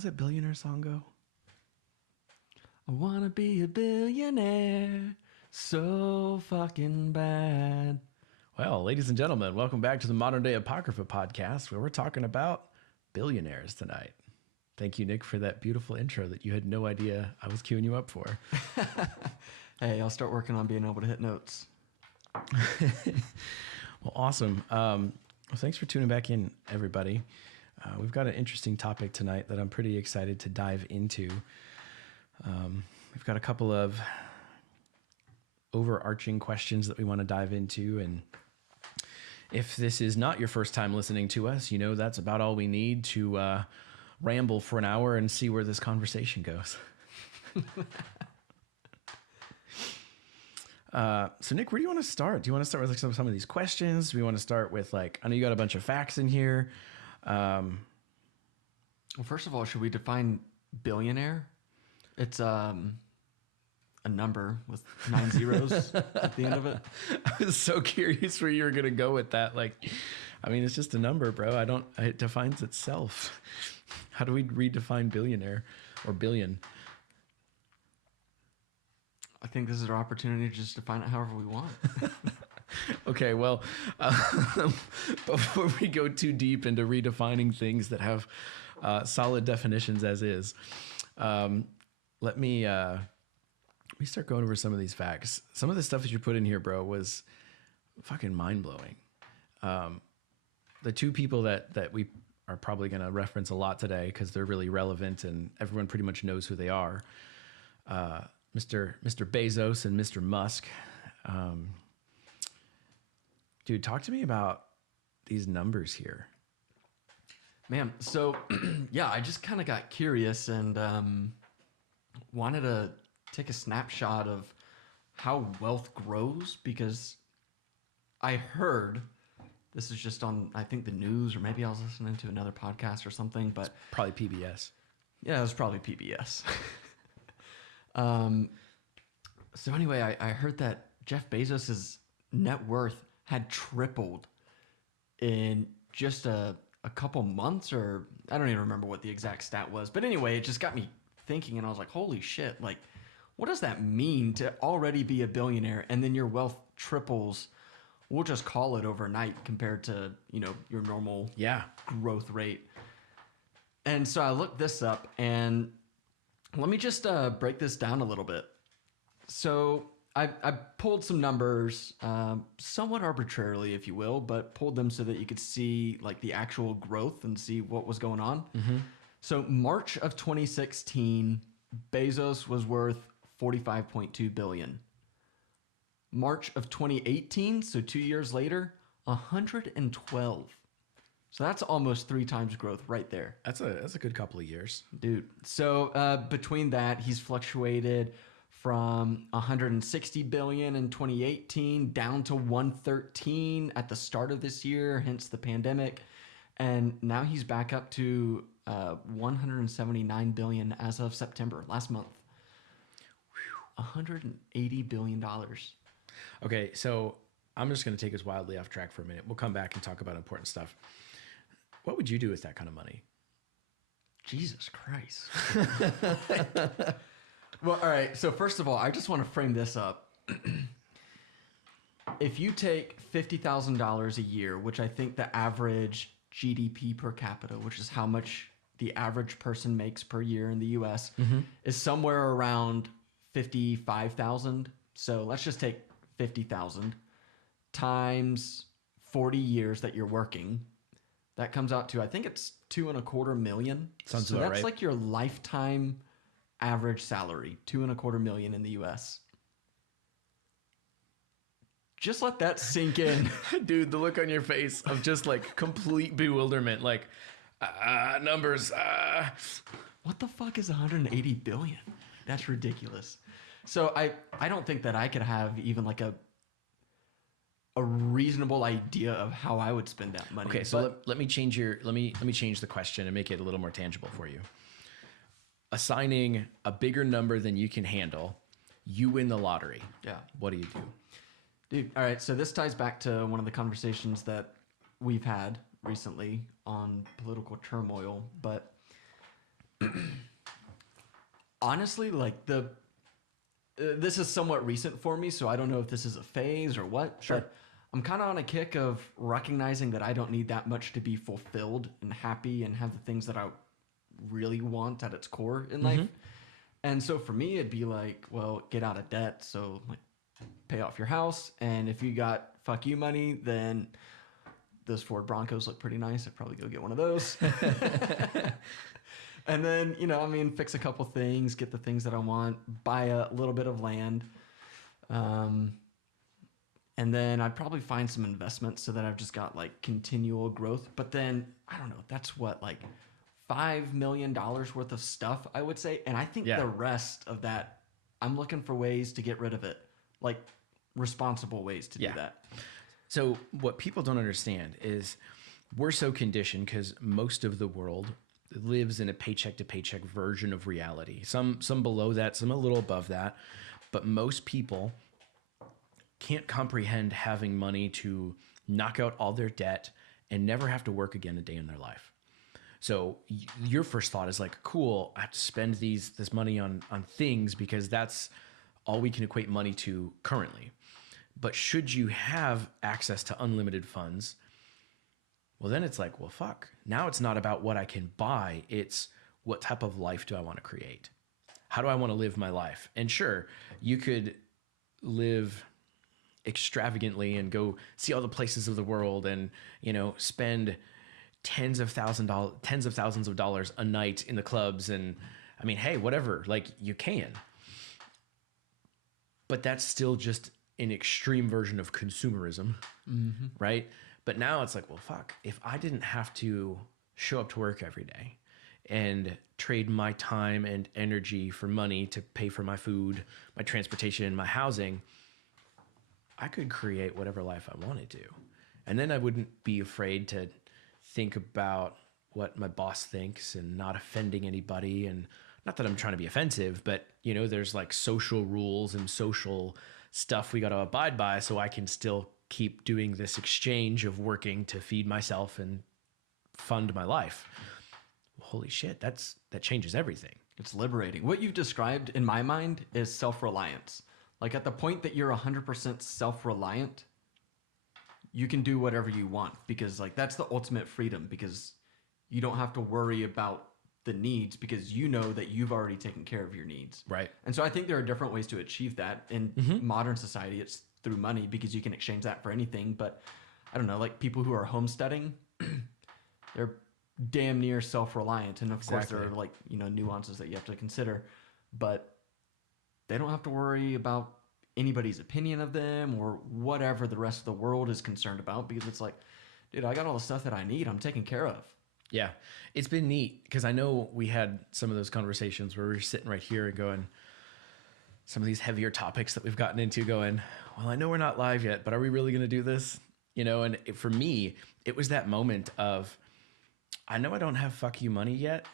How's that Billionaire song go? I want to be a billionaire so fucking bad. Well, ladies and gentlemen, welcome back to the Modern Day Apocrypha podcast, where we're talking about billionaires tonight. Thank you, Nick, for that beautiful intro that you had no idea I was queuing you up for. Hey, I'll start working on being able to hit notes. Well, awesome. Well, thanks for tuning back in, everybody. We've got an interesting topic tonight that I'm pretty excited to dive into. We've got a couple of overarching questions that we want to dive into. And if this is not your first time listening to us, you know that's about all we need to ramble for an hour and see where this conversation goes. So Nick, where do you want to start? Do you want to start with like some of these questions? Do we want to start with like, I know you got a bunch of facts in here. Well, first of all, should we define billionaire? It's a number with 9 zeros at the end of it. I was so curious where you were going to go with that. Like, I mean, it's just a number, bro. It defines itself. How do we redefine billionaire or billion? I think this is our opportunity to just define it however we want. Okay, well, before we go too deep into redefining things that have solid definitions as is, let me start going over some of these facts. Some of the stuff that you put in here, bro, was fucking mind-blowing. The two people that we are probably going to reference a lot today because they're really relevant and everyone pretty much knows who they are, Mr. Bezos and Mr. Musk. Dude, talk to me about these numbers here. Man, so yeah, I just kind of got curious and wanted to take a snapshot of how wealth grows because I heard, this is just on, I think the news, or maybe I was listening to another podcast or something, but Probably PBS. yeah, it was probably PBS. So anyway, I heard that Jeff Bezos's net worth had tripled in just a couple months, or I don't even remember what the exact stat was. But anyway, it just got me thinking, and I was like, holy shit, like, what does that mean to already be a billionaire and then your wealth triples? We'll just call it overnight compared to, you know, your normal growth rate. And so I looked this up, and let me just break this down a little bit. So I pulled some numbers, somewhat arbitrarily, if you will, but pulled them so that you could see like the actual growth and see what was going on. Mm-hmm. So March of 2016, Bezos was worth $45.2 billion. March of 2018, so 2 years later, 112. So that's almost 3 times growth right there. That's a good couple of years. Dude. So between that, he's fluctuated from 160 billion in 2018 down to 113 at the start of this year, hence the pandemic. And now he's back up to 179 billion as of September, last month. $180 billion. Okay, so I'm just going to take us wildly off track for a minute. We'll come back and talk about important stuff. What would you do with that kind of money? Jesus Christ. Well, all right. So first of all, I just want to frame this up. If you take $50,000 a year, which I think the average GDP per capita, which is how much the average person makes per year in the US, is somewhere around 55,000. So let's just take 50,000 times 40 years that you're working. That comes out to, I think it's $2.25 million. Sounds so about that's right. like your lifetime average salary, $2.25 million in the US. Just let that sink in. Dude, the look on your face of just like complete bewilderment, like numbers. What the fuck is 180 billion? That's ridiculous. So I don't think that I could have even like a reasonable idea of how I would spend that money. Okay, so let me change the question and make it a little more tangible for you. Assigning a bigger number than you can handle, you win the lottery. Yeah. What do you do? Dude, all right, so this ties back to one of the conversations that we've had recently on political turmoil, but Honestly, like this is somewhat recent for me, so I don't know if this is a phase or what. Sure. But I'm kind of on a kick of recognizing that I don't need that much to be fulfilled and happy and have the things that I really want at its core in life. And so for me, it'd be like, well, get out of debt. So like pay off your house. And if you got fuck you money, then those Ford Broncos look pretty nice. I'd probably go get one of those. And then, you know, I mean, fix a couple things, get the things that I want, buy a little bit of land. And then I'd probably find some investments so that I've just got like continual growth. But then, I don't know, that's what, like $5 million worth of stuff, I would say. And I think the rest of that, I'm looking for ways to get rid of it, like responsible ways to do that. So what people don't understand is we're so conditioned because most of the world lives in a paycheck to paycheck version of reality. Some below that, some a little above that, but most people can't comprehend having money to knock out all their debt and never have to work again a day in their life. So your first thought is like, cool, I have to spend this money on things because that's all we can equate money to currently. But should you have access to unlimited funds, well, then it's like, well, fuck. Now it's not about what I can buy. It's what type of life do I want to create? How do I want to live my life? And sure, you could live extravagantly and go see all the places of the world and, you know, spend tens of thousands of dollars a night in the clubs. And I mean, hey, whatever, like you can. But that's still just an extreme version of consumerism, right? But now it's like, well, fuck, if I didn't have to show up to work every day and trade my time and energy for money to pay for my food, my transportation, my housing, I could create whatever life I wanted to. And then I wouldn't be afraid to think about what my boss thinks and not offending anybody. And not that I'm trying to be offensive, but you know, there's like social rules and social stuff we got to abide by so I can still keep doing this exchange of working to feed myself and fund my life. Holy shit, that changes everything. It's liberating. What you've described in my mind is self-reliance. Like at the point that you're 100% self-reliant, you can do whatever you want because like that's the ultimate freedom because you don't have to worry about the needs because you know that you've already taken care of your needs. Right. And so I think there are different ways to achieve that. In modern society, it's through money because you can exchange that for anything. But I don't know, like people who are homesteading, they're damn near self-reliant. And of course there are like, you know, nuances that you have to consider, but they don't have to worry about anybody's opinion of them or whatever the rest of the world is concerned about because it's like, dude, I got all the stuff that I need. I'm taken care of. Yeah. It's been neat because I know we had some of those conversations where we're sitting right here and going, some of these heavier topics that we've gotten into going, well, I know we're not live yet, but are we really going to do this? You know, and for me, it was that moment of, I know I don't have fuck you money yet,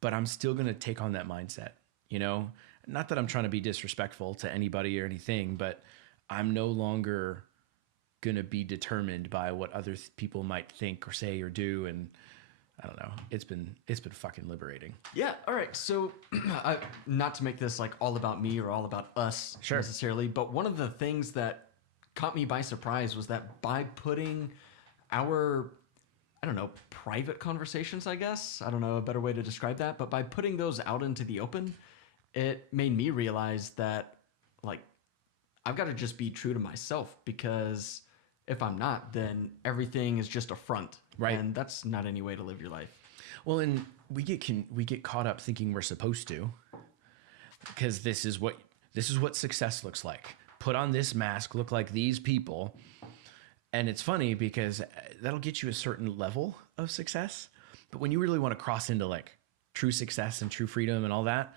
but I'm still going to take on that mindset, you know, not that I'm trying to be disrespectful to anybody or anything, but I'm no longer going to be determined by what other people might think or say or do. And I don't know. It's been fucking liberating. Yeah. All right. So not to make this like all about me or all about us necessarily, but one of the things that caught me by surprise was that by putting our, I don't know, private conversations, I guess, I don't know a better way to describe that, but by putting those out into the open, it made me realize that like, I've got to just be true to myself because if I'm not, then everything is just a front. Right. And that's not any way to live your life. Well, and we get caught up thinking we're supposed to, because this is what success looks like. Put on this mask, look like these people. And it's funny because that'll get you a certain level of success. But when you really want to cross into like true success and true freedom and all that,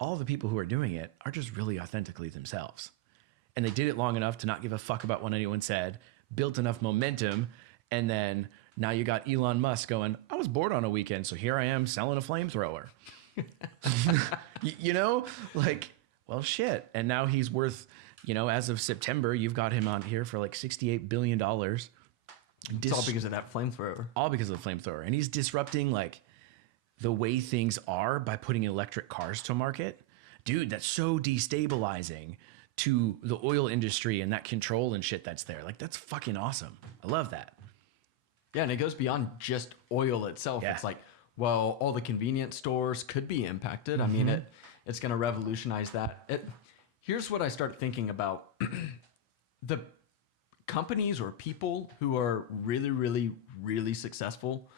all the people who are doing it are just really authentically themselves. And they did it long enough to not give a fuck about what anyone said, built enough momentum, and then now you got Elon Musk going, I was bored on a weekend, so here I am selling a flamethrower. You know, like, well, shit. And now he's worth, you know, as of September, you've got him on here for like $68 billion. It's all because of that flamethrower. All because of the flamethrower. And he's disrupting like the way things are by putting electric cars to market, dude, that's so destabilizing to the oil industry and that control and shit that's there. Like, that's fucking awesome. I love that. Yeah, and it goes beyond just oil itself. Yeah. It's like, well, all the convenience stores could be impacted. I mean, it's going to revolutionize that. Here's what I start thinking about. The companies or people who are really, really, really successful,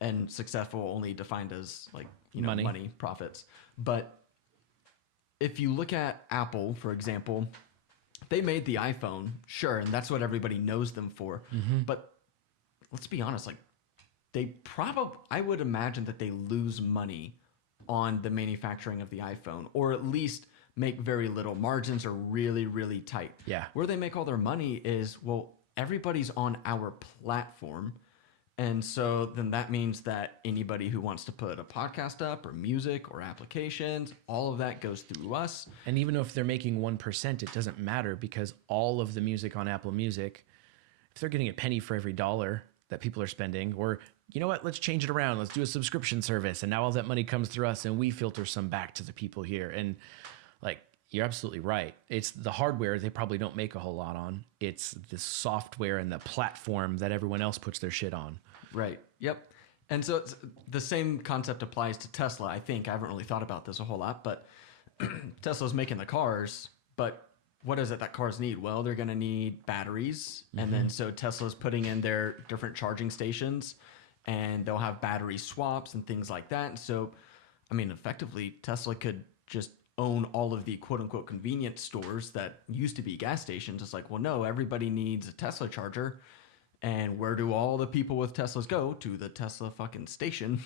and successful only defined as like, you know, money profits. But if you look at Apple, for example, they made the iPhone, sure, and that's what everybody knows them for. But let's be honest, like I would imagine that they lose money on the manufacturing of the iPhone, or at least make very little. Margins are really, really tight. Yeah. Where they make all their money is, well, everybody's on our platform. And so then that means that anybody who wants to put a podcast up or music or applications, all of that goes through us. And even if they're making 1%, it doesn't matter, because all of the music on Apple Music, if they're getting a penny for every dollar that people are spending, or you know what, let's change it around. Let's do a subscription service. And now all that money comes through us and we filter some back to the people here. And like, you're absolutely right. It's the hardware they probably don't make a whole lot on. It's the software and the platform that everyone else puts their shit on. Right. Yep. And so it's, the same concept applies to Tesla. I think I haven't really thought about this a whole lot, but Tesla's making the cars, but what is it that cars need? Well, they're going to need batteries. And then so Tesla's putting in their different charging stations, and they'll have battery swaps and things like that. And so, I mean, effectively, Tesla could just own all of the quote unquote convenience stores that used to be gas stations. It's like, well, no, everybody needs a Tesla charger. And where do all the people with Teslas go? To the Tesla fucking station.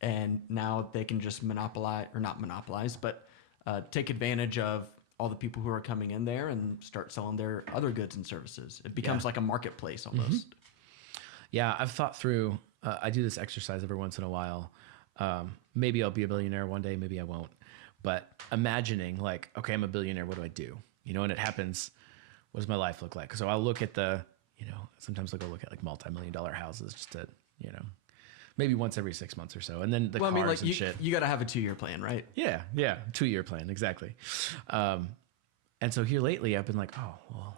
And now they can just monopolize, or not monopolize, but take advantage of all the people who are coming in there and start selling their other goods and services. It becomes like a marketplace almost. Yeah, I've thought through, I do this exercise every once in a while. Maybe I'll be a billionaire one day, maybe I won't. But imagining like, okay, I'm a billionaire, what do I do? You know, and it happens, what does my life look like? So I'll look at sometimes I'll go look at like multi-million-dollar houses just to, maybe once every 6 months or so. And then cars and shit. You got to have a 2-year plan, right? Yeah. 2-year plan. Exactly. And so here lately I've been like, oh, well,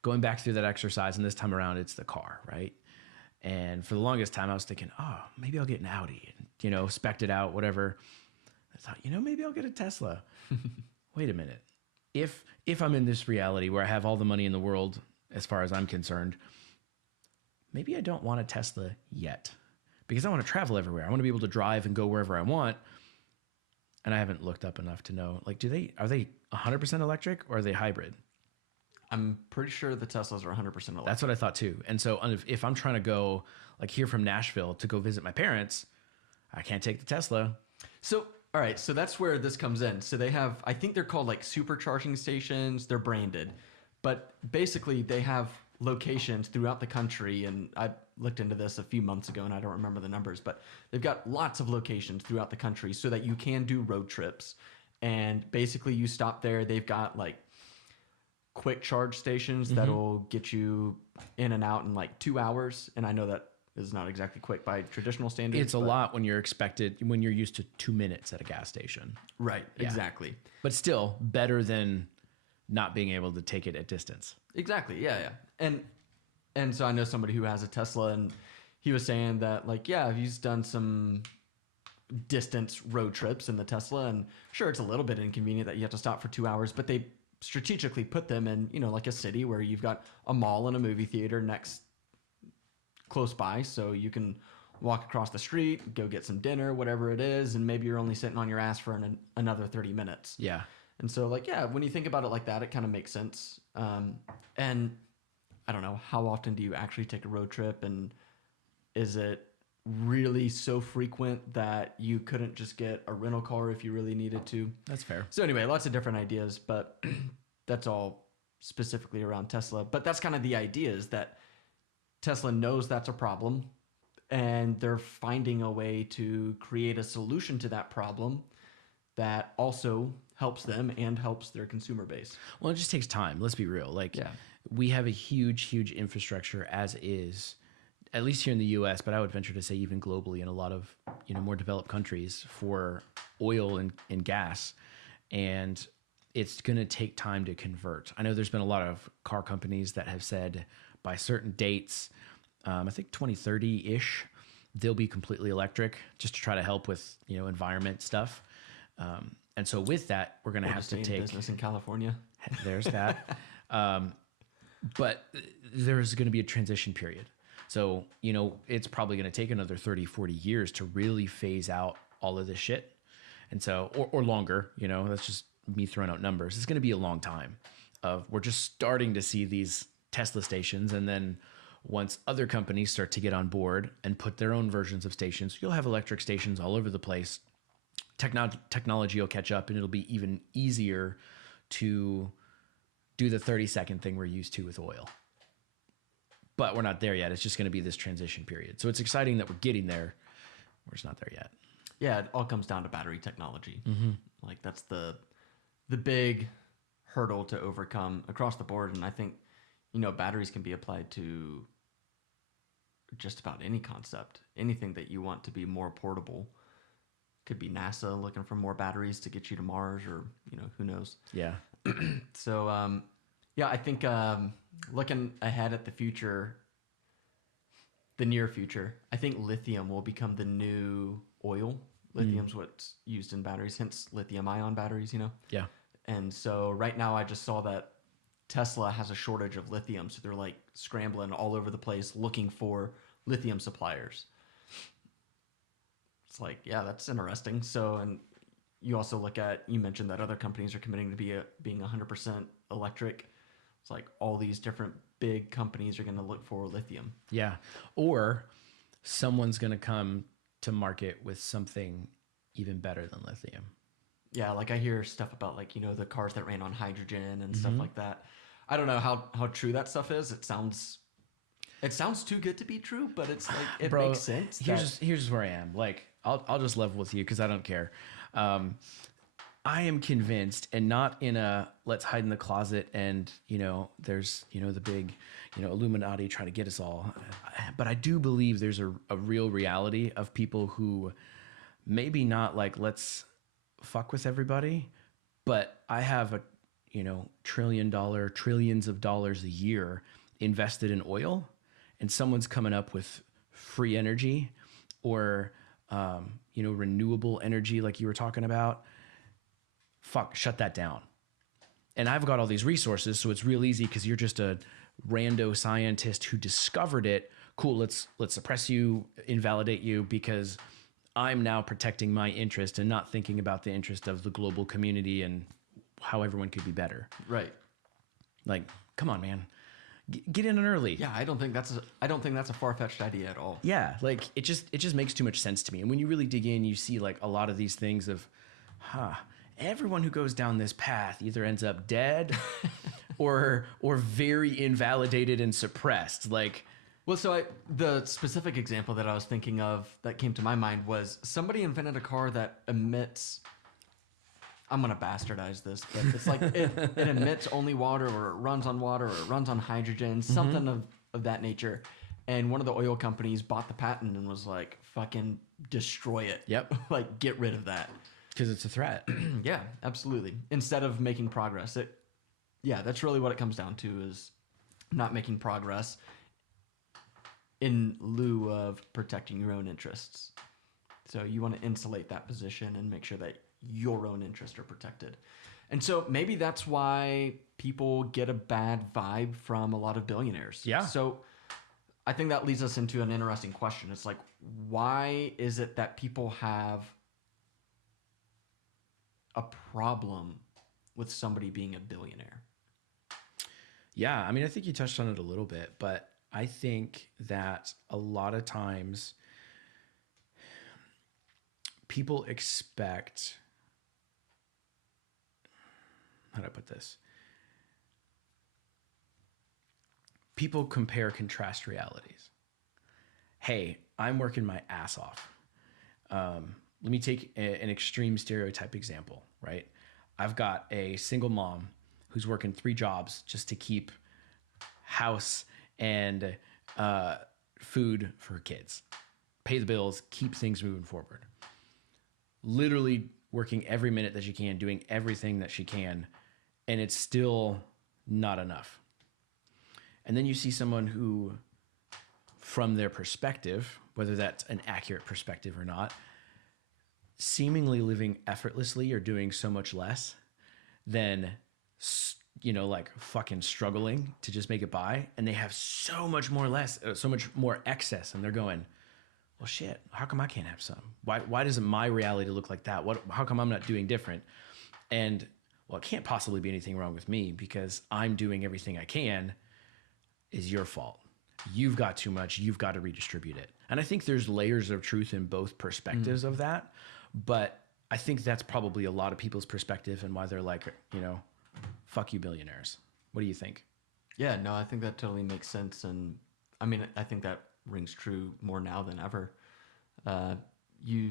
going back through that exercise, and this time around it's the car, right? And for the longest time I was thinking, oh, maybe I'll get an Audi and, spec'd it out, whatever. I thought, maybe I'll get a Tesla. Wait a minute. If I'm in this reality where I have all the money in the world, as far as I'm concerned, maybe I don't want a Tesla yet, because I want to travel everywhere. I want to be able to drive and go wherever I want. And I haven't looked up enough to know, like, are they 100% electric or are they hybrid? I'm pretty sure the Teslas are 100% electric. That's what I thought too. And so if I'm trying to go like here from Nashville to go visit my parents, I can't take the Tesla. So, all right. So that's where this comes in. So they have, I think they're called like supercharging stations. They're branded, but basically they have locations throughout the country. And I looked into this a few months ago and I don't remember the numbers, but they've got lots of locations throughout the country so that you can do road trips. And basically you stop there. They've got like quick charge stations that'll get you in and out in like 2 hours. And I know that is not exactly quick by traditional standards. It's a lot when you're used to 2 minutes at a gas station. Right. Yeah. Exactly. But still better than not being able to take it at distance. Exactly. Yeah. And so I know somebody who has a Tesla, and he was saying that like, yeah, he's done some distance road trips in the Tesla, and sure, it's a little bit inconvenient that you have to stop for 2 hours, but they strategically put them in, like a city where you've got a mall and a movie theater close by, so you can walk across the street, go get some dinner, whatever it is, and maybe you're only sitting on your ass for another 30 minutes. Yeah. And so like, yeah, when you think about it like that, it kind of makes sense. And I don't know, how often do you actually take a road trip, and is it really so frequent that you couldn't just get a rental car if you really needed to? That's fair. So anyway, lots of different ideas, but that's all specifically around Tesla. But that's kind of the idea, is that Tesla knows that's a problem, and they're finding a way to create a solution to that problem that also helps them and helps their consumer base. Well, it just takes time. Let's be real. Like, Yeah. we have a huge, huge infrastructure as is. at least here in the US, but I would venture to say even globally in a lot of, more developed countries for oil and gas. And it's going to take time to convert. I know there's been a lot of car companies that have said by certain dates, I think 2030-ish, they'll be completely electric just to try to help with, environment stuff. And so with that, we're going to have to take business in California. There's that. But there's going to be a transition period. So, it's probably going to take another 30, 40 years to really phase out all of this shit. And so, or longer, that's just me throwing out numbers. It's going to be a long time we're just starting to see these Tesla stations. And then once other companies start to get on board and put their own versions of stations, you'll have electric stations all over the place. Technology will catch up and it'll be even easier to do the 30-second thing we're used to with oil. But we're not there yet. It's just going to be this transition period. So it's exciting that we're getting there. We're just not there yet. Yeah, it all comes down to battery technology. Mm-hmm. Like that's the big hurdle to overcome across the board. And I think, batteries can be applied to just about any concept, anything that you want to be more portable. Could be NASA looking for more batteries to get you to Mars, or, who knows? Yeah. So, I think looking ahead at the future, the near future, I think lithium will become the new oil. Lithium's what's used in batteries, hence lithium-ion batteries, Yeah. And so right now I just saw that Tesla has a shortage of lithium, so they're like scrambling all over the place looking for lithium suppliers. It's like, yeah, that's interesting. So, and you also you mentioned that other companies are committing to being 100% electric. It's like all these different big companies are going to look for lithium. Yeah. Or someone's going to come to market with something even better than lithium. Yeah. Like I hear stuff about the cars that ran on hydrogen and stuff like that. I don't know how true that stuff is. It sounds too good to be true, but it's like, it makes sense. Here's where I am. Like, I'll just level with you because I don't care. I am convinced, and not in a let's hide in the closet and there's the big Illuminati trying to get us all, but I do believe there's a real reality of people who maybe not like let's fuck with everybody, but I have a trillions of dollars a year invested in oil, and someone's coming up with free energy or renewable energy like you were talking about. Fuck, shut that down. And I've got all these resources, so it's real easy because you're just a rando scientist who discovered it. Cool, let's suppress you, invalidate you, because I'm now protecting my interest and not thinking about the interest of the global community and how everyone could be better. Right. Like, come on, man. Get in early. Yeah, I don't think that's a far-fetched idea at all. Yeah, like it just makes too much sense to me. And when you really dig in, you see like a lot of these things of, everyone who goes down this path either ends up dead or very invalidated and suppressed. Like, well, so the specific example that I was thinking of that came to my mind was somebody invented a car that emits. I'm gonna bastardize this, but it's like it emits only water, or it runs on water, or it runs on hydrogen, something of that nature. And one of the oil companies bought the patent and was like, "Fucking destroy it." Yep. Like, get rid of that. Because it's a threat. Yeah, absolutely. Instead of making progress, that's really what it comes down to, is not making progress in lieu of protecting your own interests. So you want to insulate that position and make sure that your own interests are protected. And so maybe that's why people get a bad vibe from a lot of billionaires. Yeah. So I think that leads us into an interesting question. It's like, why is it that people have a problem with somebody being a billionaire? Yeah, I mean, I think you touched on it a little bit, but I think that a lot of times people expect, how do I put this? People compare, contrast realities. Hey, I'm working my ass off. Let me take an extreme stereotype example, right? I've got a single mom who's working 3 jobs just to keep house and food for her kids, pay the bills, keep things moving forward. Literally working every minute that she can, doing everything that she can, and it's still not enough. And then you see someone who, from their perspective, whether that's an accurate perspective or not, seemingly living effortlessly or doing so much less than, like fucking struggling to just make it by. And they have so much more excess. And they're going, well, shit, how come I can't have some? Why doesn't my reality look like that? How come I'm not doing different? And well, it can't possibly be anything wrong with me because I'm doing everything I can. Is your fault. You've got too much. You've got to redistribute it. And I think there's layers of truth in both perspectives of that. But I think that's probably a lot of people's perspective and why they're like, fuck you, billionaires. What do you think? Yeah, no, I think that totally makes sense. And I mean, I think that rings true more now than ever. You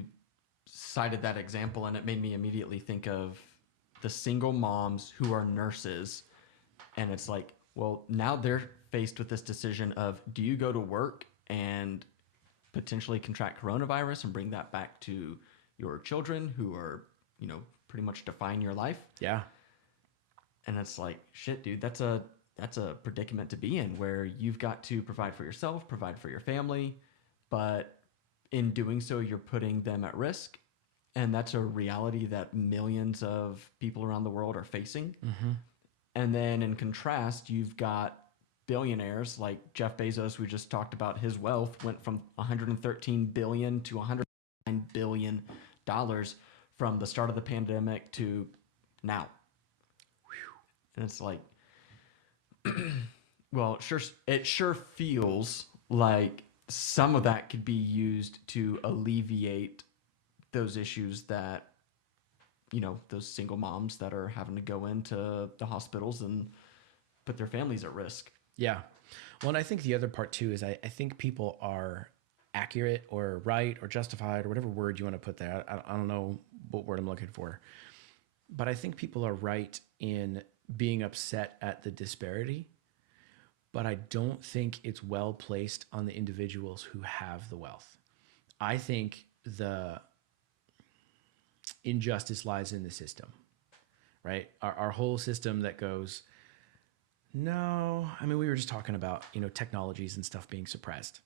cited that example and it made me immediately think of the single moms who are nurses. And it's like, well, now they're faced with this decision of, do you go to work and potentially contract coronavirus and bring that back to your children who are, pretty much define your life? Yeah. And it's like, shit, dude, that's a predicament to be in where you've got to provide for yourself, provide for your family, but in doing so, you're putting them at risk. And that's a reality that millions of people around the world are facing. Mm-hmm. And then in contrast, you've got billionaires like Jeff Bezos. We just talked about his wealth went from $113 billion to $109 billion from the start of the pandemic to now. And it's like, well, it sure feels like some of that could be used to alleviate those issues that, those single moms that are having to go into the hospitals and put their families at risk. Yeah. Well, and I think the other part too is I think people are accurate or right or justified or whatever word you want to put there. I don't know what word I'm looking for. But I think people are right in being upset at the disparity. But I don't think it's well placed on the individuals who have the wealth. I think the injustice lies in the system, right? Our whole system that goes, no, I mean, we were just talking about, technologies and stuff being suppressed.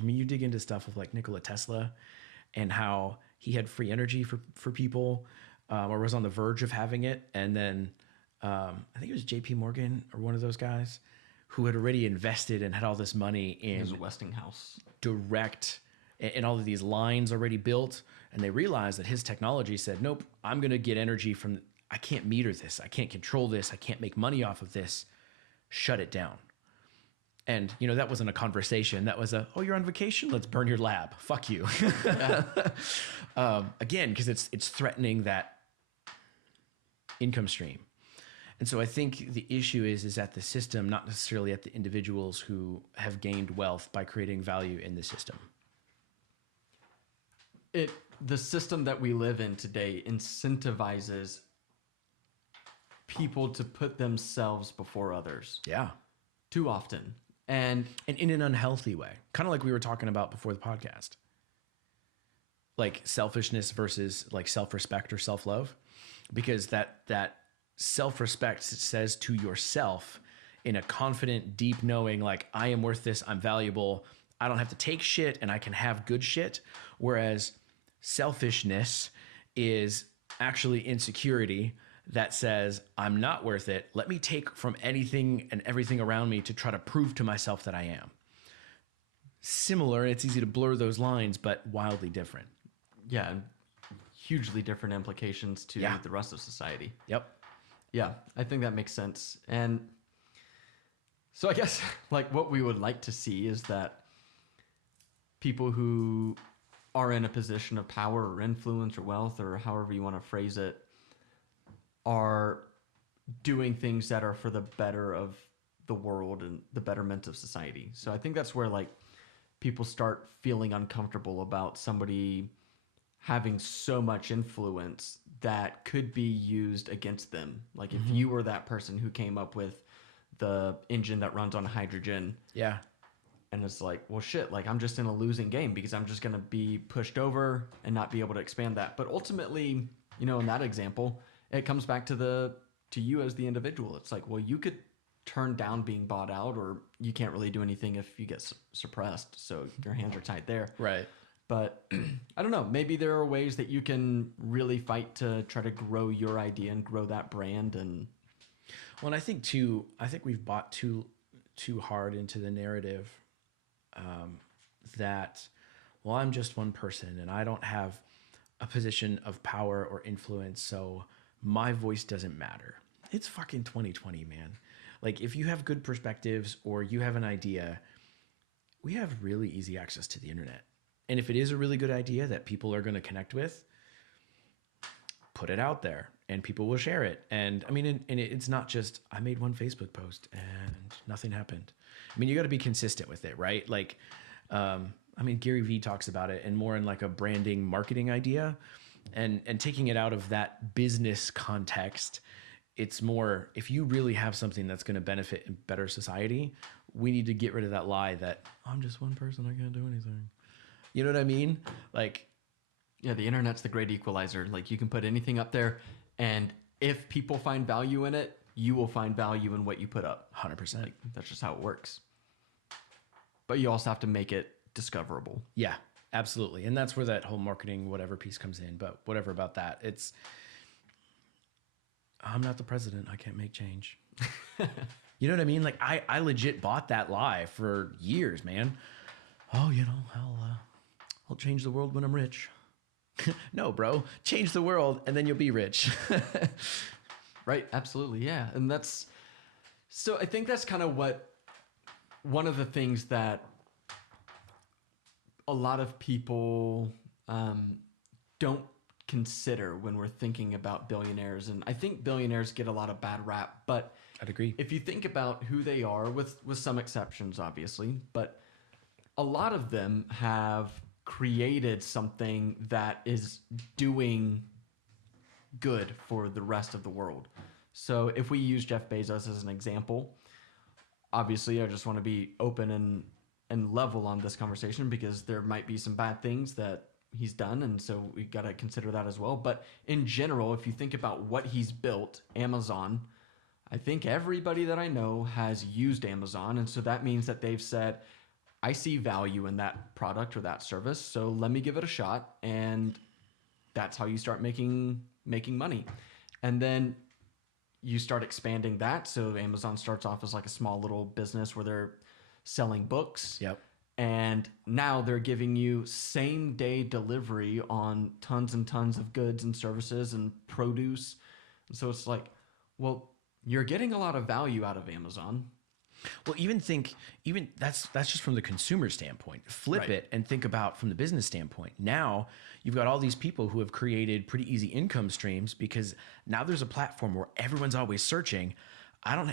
I mean, you dig into stuff of like Nikola Tesla and how he had free energy for people or was on the verge of having it. And then I think it was JP Morgan or one of those guys who had already invested and had all this money in his Westinghouse direct and all of these lines already built. And they realized that his technology said, nope, I'm going to get energy from, I can't meter this. I can't control this. I can't make money off of this. Shut it down. And, that wasn't a conversation. That was oh, you're on vacation? Let's burn your lab. Fuck you. Again, because it's threatening that income stream. And so I think the issue is at the system, not necessarily at the individuals who have gained wealth by creating value in the system. The system that we live in today incentivizes people to put themselves before others. Yeah. Too often. And in an unhealthy way. Kind of like we were talking about before the podcast. Like selfishness versus like self-respect or self-love. Because that self-respect says to yourself in a confident, deep knowing, like, I am worth this, I'm valuable, I don't have to take shit and I can have good shit. Whereas selfishness is actually insecurity that says, I'm not worth it. Let me take from anything and everything around me to try to prove to myself that I am. Similar, it's easy to blur those lines, but wildly different. Yeah, hugely different implications to the rest of society. Yep. Yeah, I think that makes sense. And so I guess like what we would like to see is that people who are in a position of power or influence or wealth or however you want to phrase it are doing things that are for the better of the world and the betterment of society. So I think that's where like people start feeling uncomfortable about somebody having so much influence that could be used against them. Like if you were that person who came up with the engine that runs on hydrogen, And it's like, well, shit, like I'm just in a losing game because I'm just going to be pushed over and not be able to expand that. But ultimately, you know, in that example, it comes back to you as the individual. It's like, well, you could turn down being bought out, or you can't really do anything if you get suppressed. So your hands are tied there. Right. But I don't know, maybe there are ways that you can really fight to try to grow your idea and grow that brand. And well, and I think we've bought too hard into the narrative that, well, I'm just one person and I don't have a position of power or influence, so my voice doesn't matter. It's fucking 2020, man. Like, if you have good perspectives or you have an idea, we have really easy access to the internet. And if it is a really good idea that people are going to connect with, put it out there and people will share it. And I mean, and it's not just, I made one Facebook post and nothing happened. I mean, you got to be consistent with it, right? Like, I mean, Gary Vee talks about it and more in like a branding marketing idea and taking it out of that business context. It's more, if you really have something that's going to benefit and better society, we need to get rid of that lie that I'm just one person, I can't do anything. You know what I mean? Like, yeah, the internet's the great equalizer. Like, you can put anything up there, and if people find value in it, you will find value in what you put up. 100%. Like, that's just how it works. But you also have to make it discoverable. Yeah, absolutely. And that's where that whole marketing whatever piece comes in. But whatever about that, it's, I'm not the president, I can't make change. You know what I mean? Like, I legit bought that lie for years, man. Oh, you know, I'll change the world when I'm rich. No, bro, change the world and then you'll be rich. Right. Absolutely. Yeah. And so I think that's kind of one of the things that a lot of people don't consider when we're thinking about billionaires. And I think billionaires get a lot of bad rap, but I'd agree. If you think about who they are, with some exceptions, obviously, but a lot of them have created something that is doing good for the rest of the world. So if we use Jeff Bezos as an example, obviously I just want to be open and level on this conversation because there might be some bad things that he's done, and so we got to consider that as well. But in general, if you think about what he's built, Amazon, I think everybody that I know has used Amazon, and so that means that they've said, I see value in that product or that service, so let me give it a shot. And that's how you start making money. And then you start expanding that. So Amazon starts off as like a small little business where they're selling books. Yep. And now they're giving you same day delivery on tons and tons of goods and services and produce. And so it's like, well, you're getting a lot of value out of Amazon. Well, even that's just from the consumer standpoint. Flip Right. it and think about from the business standpoint. Now you've got all these people who have created pretty easy income streams because now there's a platform where everyone's always searching.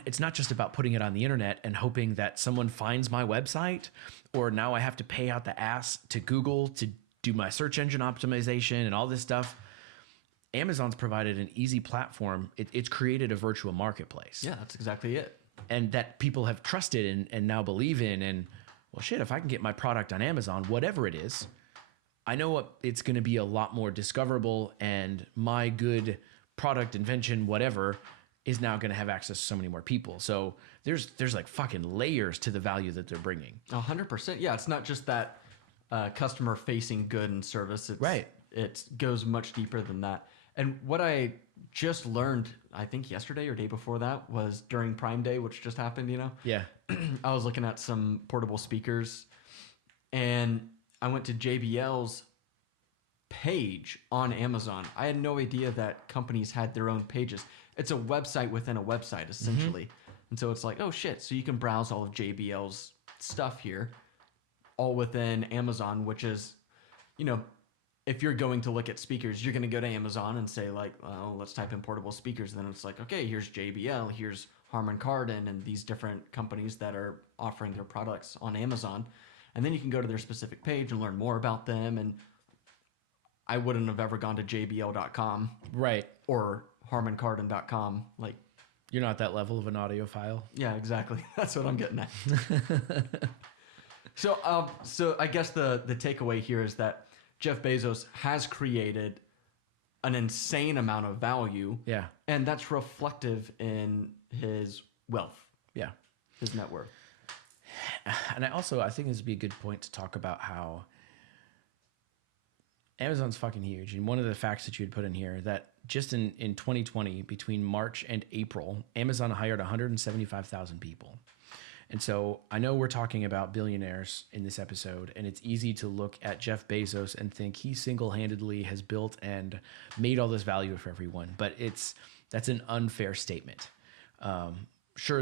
It's not just about putting it on the internet and hoping that someone finds my website, or now I have to pay out the ass to Google to do my search engine optimization and all this stuff. Amazon's provided an easy platform. It's created a virtual marketplace. Yeah, that's exactly it. And that people have trusted and now believe in. And well, shit, if I can get my product on Amazon, whatever it is, I know it's going to be a lot more discoverable, and my good product, invention, whatever, is now going to have access to so many more people. So there's like fucking layers to the value that they're bringing. 100%. Yeah, it's not just that customer facing good and service. Right. It goes much deeper than that. And what I just learned, I think yesterday or day before that, was during Prime Day, which just happened, you know? Yeah. I was looking at some portable speakers, and I went to JBL's page on Amazon. I had no idea that companies had their own pages. It's a website within a website, essentially. Mm-hmm. And so it's like, oh shit, so you can browse all of JBL's stuff here, all within Amazon, which is, you know, if you're going to look at speakers, you're going to go to Amazon and say like, oh, let's type in portable speakers. And then it's like, okay, here's JBL, here's Harman Kardon, and these different companies that are offering their products on Amazon. And then you can go to their specific page and learn more about them. And I wouldn't have ever gone to JBL.com. Right. Or HarmanKardon.com. Like, you're not that level of an audiophile. Yeah, exactly. That's what I'm getting at. So I guess the takeaway here is that Jeff Bezos has created an insane amount of value. Yeah. And that's reflective in his wealth, Yeah. his net worth. And I think this would be a good point to talk about how Amazon's fucking huge. And one of the facts that you had put in here that just in 2020, between March and April, Amazon hired 175,000 people. And so I know we're talking about billionaires in this episode, and it's easy to look at Jeff Bezos and think he single-handedly has built and made all this value for everyone. But that's an unfair statement. Sure,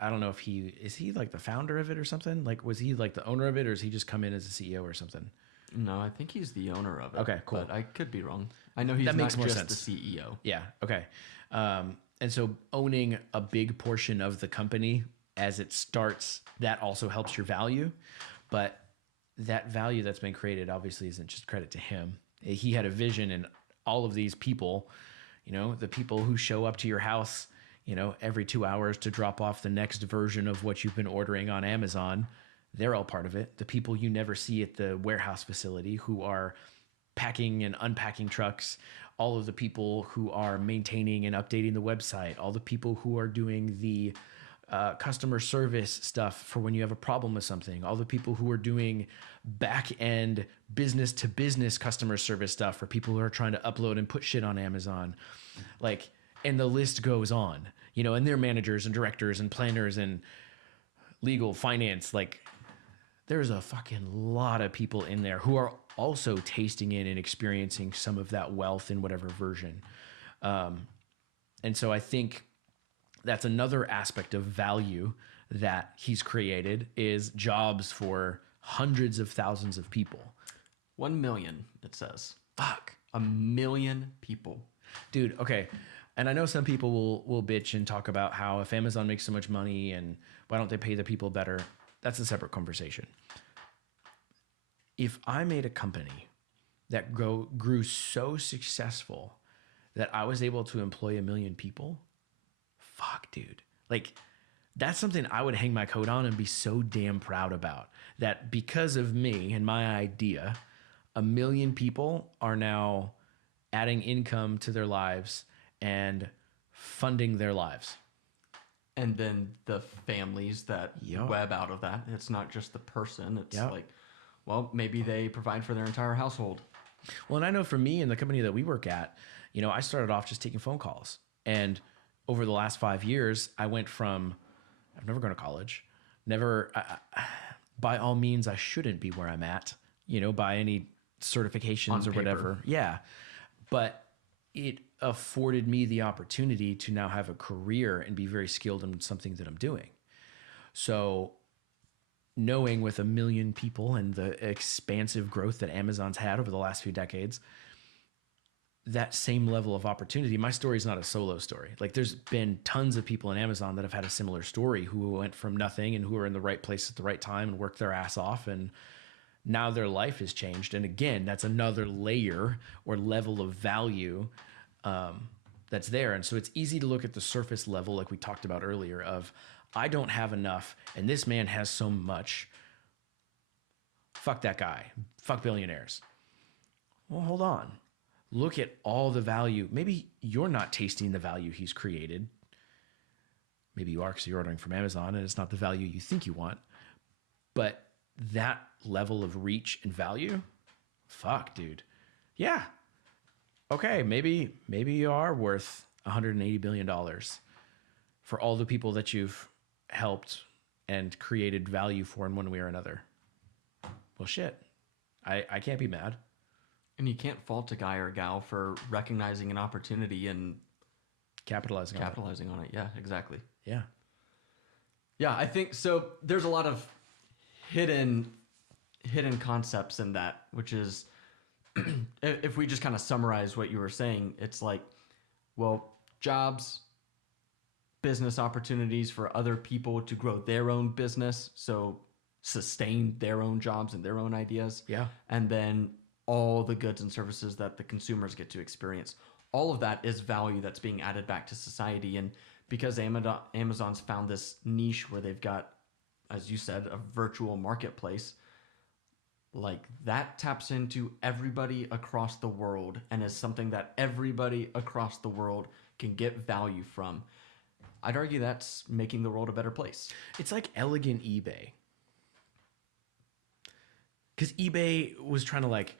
I don't know if is he like the founder of it or something? Like, was he like the owner of it, or is he just come in as a CEO or something? No, I think he's the owner of it. Okay, cool. But I could be wrong. I know he's not just the CEO. Yeah, okay. And so owning a big portion of the company as it starts, that also helps your value. But that value that's been created obviously isn't just credit to him. He had a vision, and all of these people, the people who show up to your house, every 2 hours to drop off the next version of what you've been ordering on Amazon, they're all part of it. The people you never see at the warehouse facility who are packing and unpacking trucks, all of the people who are maintaining and updating the website, all the people who are doing the customer service stuff for when you have a problem with something, all the people who are doing back end business to business customer service stuff for people who are trying to upload and put shit on Amazon. And the list goes on, and their managers and directors and planners and legal, finance, there's a fucking lot of people in there who are also tasting in and experiencing some of that wealth in whatever version. And so I think that's another aspect of value that he's created is jobs for hundreds of thousands of people. 1 million, it says. Fuck. 1 million people. Dude, okay. And I know some people will bitch and talk about how if Amazon makes so much money and why don't they pay the people better? That's a separate conversation. If I made a company that grew so successful that I was able to employ 1 million people, fuck, dude. That's something I would hang my coat on and be so damn proud about. That because of me and my idea, 1 million people are now adding income to their lives and funding their lives. And then the families that web out of that. It's not just the person. It's maybe they provide for their entire household. Well, and I know for me and the company that we work at, I started off just taking phone calls. And over the last 5 years, I went from, I've never gone to college, by all means, I shouldn't be where I'm at, by any certifications or whatever. Yeah. But it afforded me the opportunity to now have a career and be very skilled in something that I'm doing. So knowing with 1 million people and the expansive growth that Amazon's had over the last few decades, that same level of opportunity, my story is not a solo story. There's been tons of people in Amazon that have had a similar story who went from nothing and who are in the right place at the right time and worked their ass off. And now their life has changed. And again, that's another layer or level of value that's there. And so it's easy to look at the surface level, like we talked about earlier, of I don't have enough and this man has so much. Fuck that guy. Fuck billionaires. Well, hold on. Look at all the value. Maybe you're not tasting the value he's created. Maybe you are because you're ordering from Amazon and it's not the value you think you want. But that level of reach and value, fuck, dude. Yeah. Okay, maybe you are worth $180 billion for all the people that you've helped and created value for in one way or another. Well, shit. I can't be mad. And you can't fault a guy or a gal for recognizing an opportunity and capitalizing on it. Yeah, exactly. Yeah. Yeah, I think so. There's a lot of hidden concepts in that, which is if we just kind of summarize what you were saying, it's jobs, business opportunities for other people to grow their own business, so sustain their own jobs and their own ideas. Yeah. And then all the goods and services that the consumers get to experience. All of that is value that's being added back to society. And because Amazon's found this niche where they've got as you said, a virtual marketplace, like that taps into everybody across the world and is something that everybody across the world can get value from. I'd argue that's making the world a better place. It's like elegant eBay. Because eBay was trying to like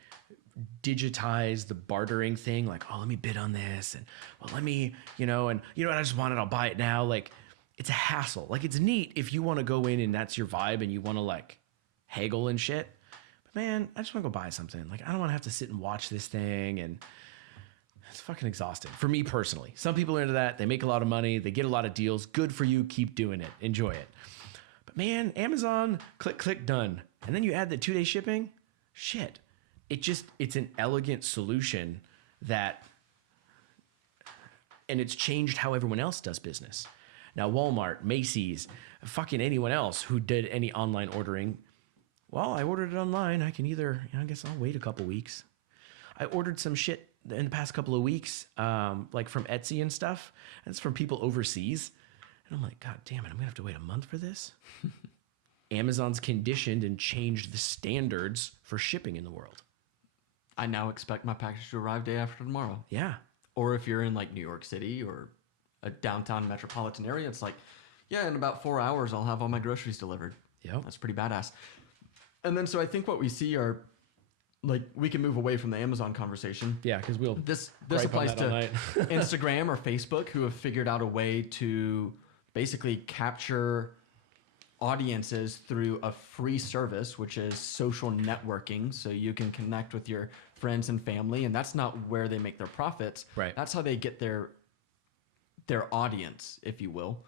digitize the bartering thing. Like, oh, let me bid on this. And well, let me, and you know what? I just want it. I'll buy it now. Like, it's a hassle. Like, it's neat if you want to go in and that's your vibe and you want to like haggle and shit. But man, I just want to go buy something. Like, I don't want to have to sit and watch this thing. And it's fucking exhausting for me personally. Some people are into that. They make a lot of money. They get a lot of deals. Good for you. Keep doing it. Enjoy it. But man, Amazon, click, click, done. And then you add the 2-day shipping. Shit. It's an elegant solution and it's changed how everyone else does business. Now, Walmart, Macy's, fucking anyone else who did any online ordering. Well, I ordered it online. I can either, I guess I'll wait a couple weeks. I ordered some shit in the past couple of weeks, like from Etsy and stuff. And it's from people overseas. And I'm like, God damn it, I'm gonna have to wait a month for this. Amazon's conditioned and changed the standards for shipping in the world. I now expect my package to arrive day after tomorrow. Yeah. Or if you're in like New York City or a downtown metropolitan area, it's like, yeah, in about 4 hours, I'll have all my groceries delivered. Yep. That's pretty badass. And then so I think what we see are, like, we can move away from the Amazon conversation. Yeah, because this applies to Instagram or Facebook, who have figured out a way to basically capture audiences through a free service, which is social networking. So you can connect with your friends and family, and that's not where they make their profits. Right. That's how they get their audience, if you will.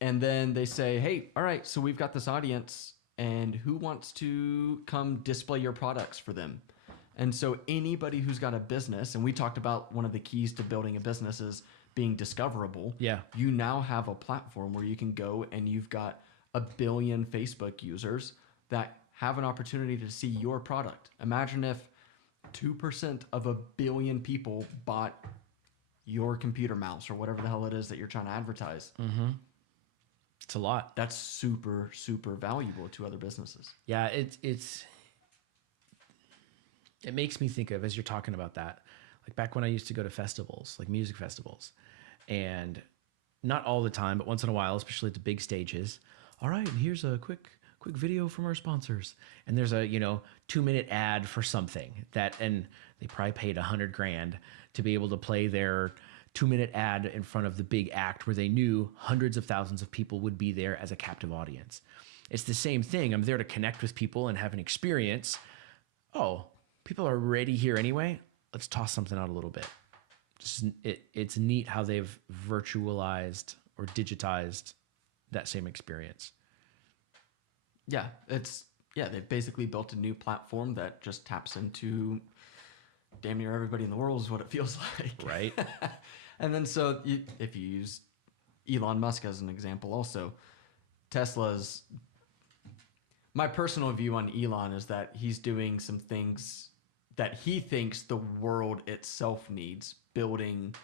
And then they say, hey, all right, so we've got this audience, and who wants to come display your products for them? And so anybody who's got a business, and we talked about one of the keys to building a business is being discoverable. Yeah. You now have a platform where you can go and you've got 1 billion Facebook users that have an opportunity to see your product. Imagine if 2% of 1 billion people bought your computer mouse or whatever the hell it is that you're trying to advertise. Mm-hmm. It's a lot. That's super, super valuable to other businesses. Yeah, it makes me think of, as you're talking about that, like back when I used to go to festivals, like music festivals, and not all the time, but once in a while, especially at the big stages. All right, here's a quick video from our sponsors. And there's a, 2-minute ad for something and they probably paid $100,000 to be able to play their 2-minute ad in front of the big act where they knew hundreds of thousands of people would be there as a captive audience. It's the same thing. I'm there to connect with people and have an experience. Oh, people are already here anyway. Let's toss something out a little bit. It's neat how they've virtualized or digitized that same experience. Yeah, they've basically built a new platform that just taps into damn near everybody in the world is what it feels like. Right. And then so if you use Elon Musk as an example also, Tesla's, my personal view on Elon is that he's doing some things that he thinks the world itself needs, building,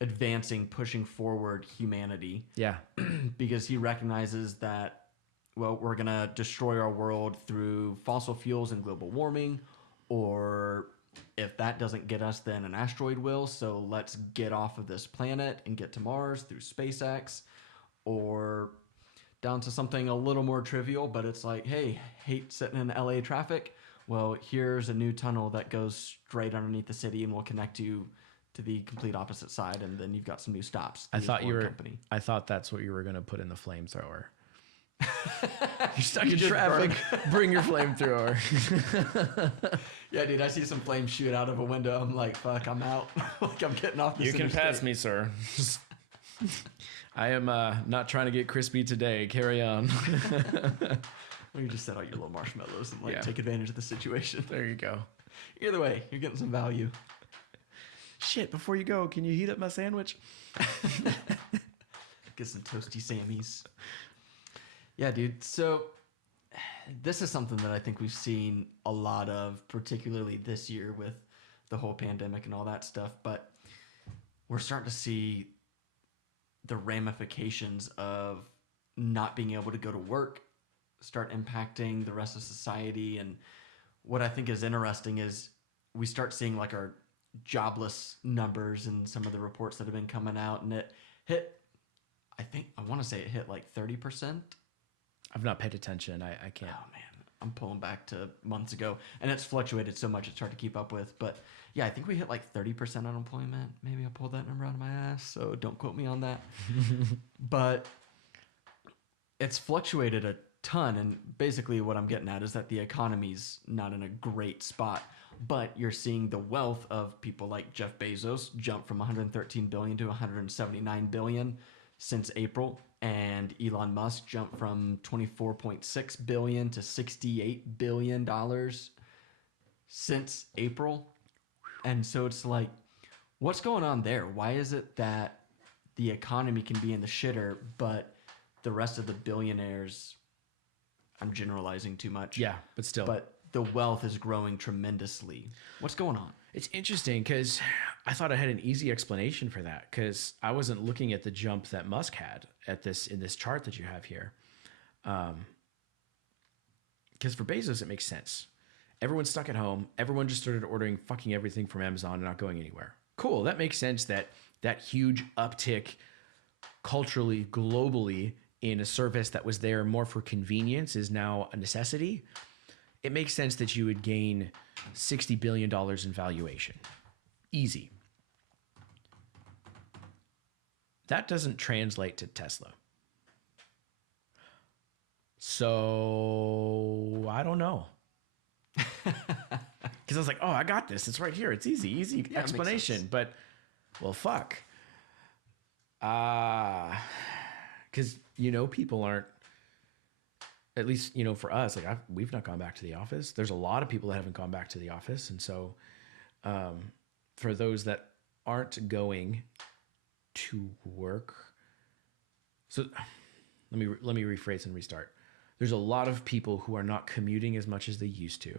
advancing, pushing forward humanity. Yeah. Because he recognizes that, well, we're going to destroy our world through fossil fuels and global warming, or if that doesn't get us, then an asteroid will. So let's get off of this planet and get to Mars through SpaceX, or down to something a little more trivial, but it's like, hey, hate sitting in LA traffic. Well, here's a new tunnel that goes straight underneath the city and will connect you to the complete opposite side, and then you've got some new stops. I thought that's what you were going to put in the flamethrower. You're stuck in traffic. Bring your flamethrower. Yeah, dude, I see some flames shoot out of a window. I'm like, fuck, I'm out. Like, I'm getting off this You can interstate. pass me, sir. I am not trying to get crispy today. Carry on. Well, you just set out your little marshmallows and Yeah. take advantage of the situation. There you go. Either way, you're getting some value. Shit, before you go, can you heat up my sandwich? Get some toasty Sammies. Yeah, dude. So this is something that I think we've seen a lot of, particularly this year with the whole pandemic and all that stuff. But we're starting to see the ramifications of not being able to go to work start impacting the rest of society. And what I think is interesting is we start seeing like our jobless numbers and some of the reports that have been coming out, and it hit, I want to say it hit like 30%. I've not paid attention. I can't. Oh man, I'm pulling back to months ago, and it's fluctuated so much it's hard to keep up with. But yeah, I think we hit like 30% unemployment. Maybe I pulled that number out of my ass, so don't quote me on that. But it's fluctuated a ton, and basically what I'm getting at is that the economy's not in a great spot. But you're seeing the wealth of people like Jeff Bezos jump from 113 billion to 179 billion since April, and Elon Musk jumped from 24.6 billion to 68 billion dollars since April. And so it's like, what's going on there? Why is it that the economy can be in the shitter, but the rest of the billionaires, I'm generalizing too much. Yeah, but still. But the wealth is growing tremendously. What's going on? It's interesting because I thought I had an easy explanation for that, because I wasn't looking at the jump that Musk had in this chart that you have here. Because for Bezos, it makes sense. Everyone's stuck at home. Everyone just started ordering fucking everything from Amazon and not going anywhere. Cool. That makes sense that huge uptick culturally, globally, in a service that was there more for convenience is now a necessity. It makes sense that you would gain $60 billion in valuation. Easy. That doesn't translate to Tesla. So I don't know. Because I was like, oh, I got this. It's right here. It's easy Yeah, explanation. But, well, fuck. Because, people aren't, at least, for us, like we've not gone back to the office. There's a lot of people that haven't gone back to the office. And so for those that aren't going to work, so let me rephrase and restart. There's a lot of people who are not commuting as much as they used to.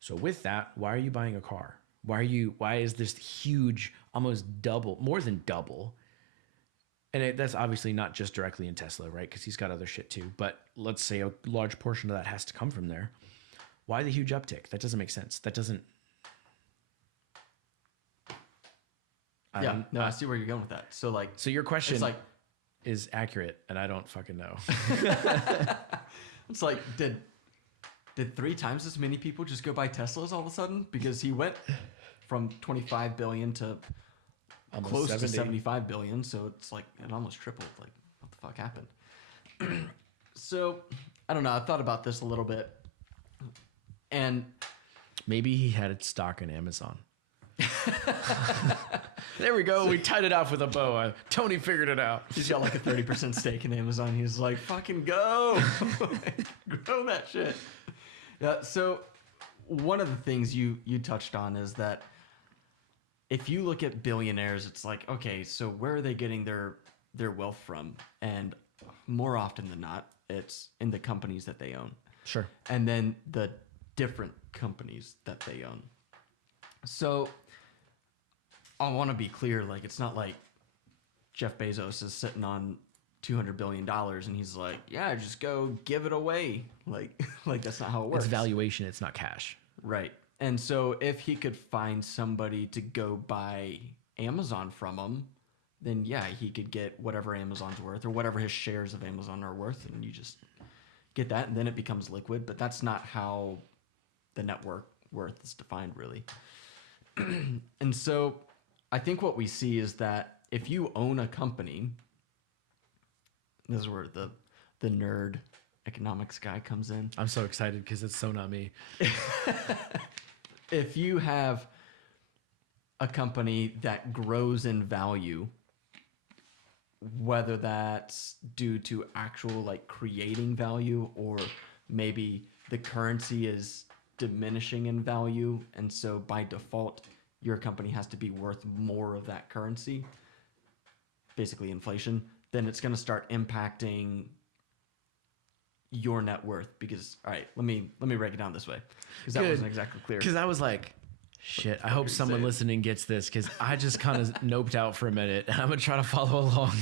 So with that, why are you buying a car? Why is this huge, almost double, more than double? And that's obviously not just directly in Tesla, right? Because he's got other shit too. But let's say a large portion of that has to come from there. Why the huge uptick? That doesn't make sense. That doesn't. I see where you're going with that. So your question is accurate, and I don't fucking know. It's like, did 3 times as many people just go buy Teslas all of a sudden? Because he went from 25 billion to almost close 70. To 75 billion. So it's like, it almost tripled. Like, what the fuck happened? So, I don't know. I thought about this a little bit. And maybe he had it stock in Amazon. There we go. We tied it off with a bow. Tony figured it out. He's got like a 30% stake in Amazon. He's like, fucking go. Grow that shit. Yeah. So one of the things you touched on is that if you look at billionaires, it's like, okay, so where are they getting their wealth from? And more often than not, it's in the companies that they own. Sure. And then the different companies that they own. So I want to be clear, like, it's not like Jeff Bezos is sitting on $200 billion and he's like, yeah, just go give it away. Like that's not how it works. It's valuation. It's not cash. Right. And so if he could find somebody to go buy Amazon from him, then yeah, he could get whatever Amazon's worth or whatever his shares of Amazon are worth. And you just get that and then it becomes liquid. But that's not how the network worth is defined, really. And so I think what we see is that if you own a company, this is where the nerd economics guy comes in. I'm so excited because it's so not me. If you have a company that grows in value, whether that's due to actual like creating value or maybe the currency is diminishing in value, and so by default your company has to be worth more of that currency, basically inflation, then it's going to start impacting your net worth. Because all right, let me break it down this way, because that wasn't exactly clear. Because I was like, shit, I hope someone listening gets this, because I just kind of noped out for a minute and I'm gonna try to follow along.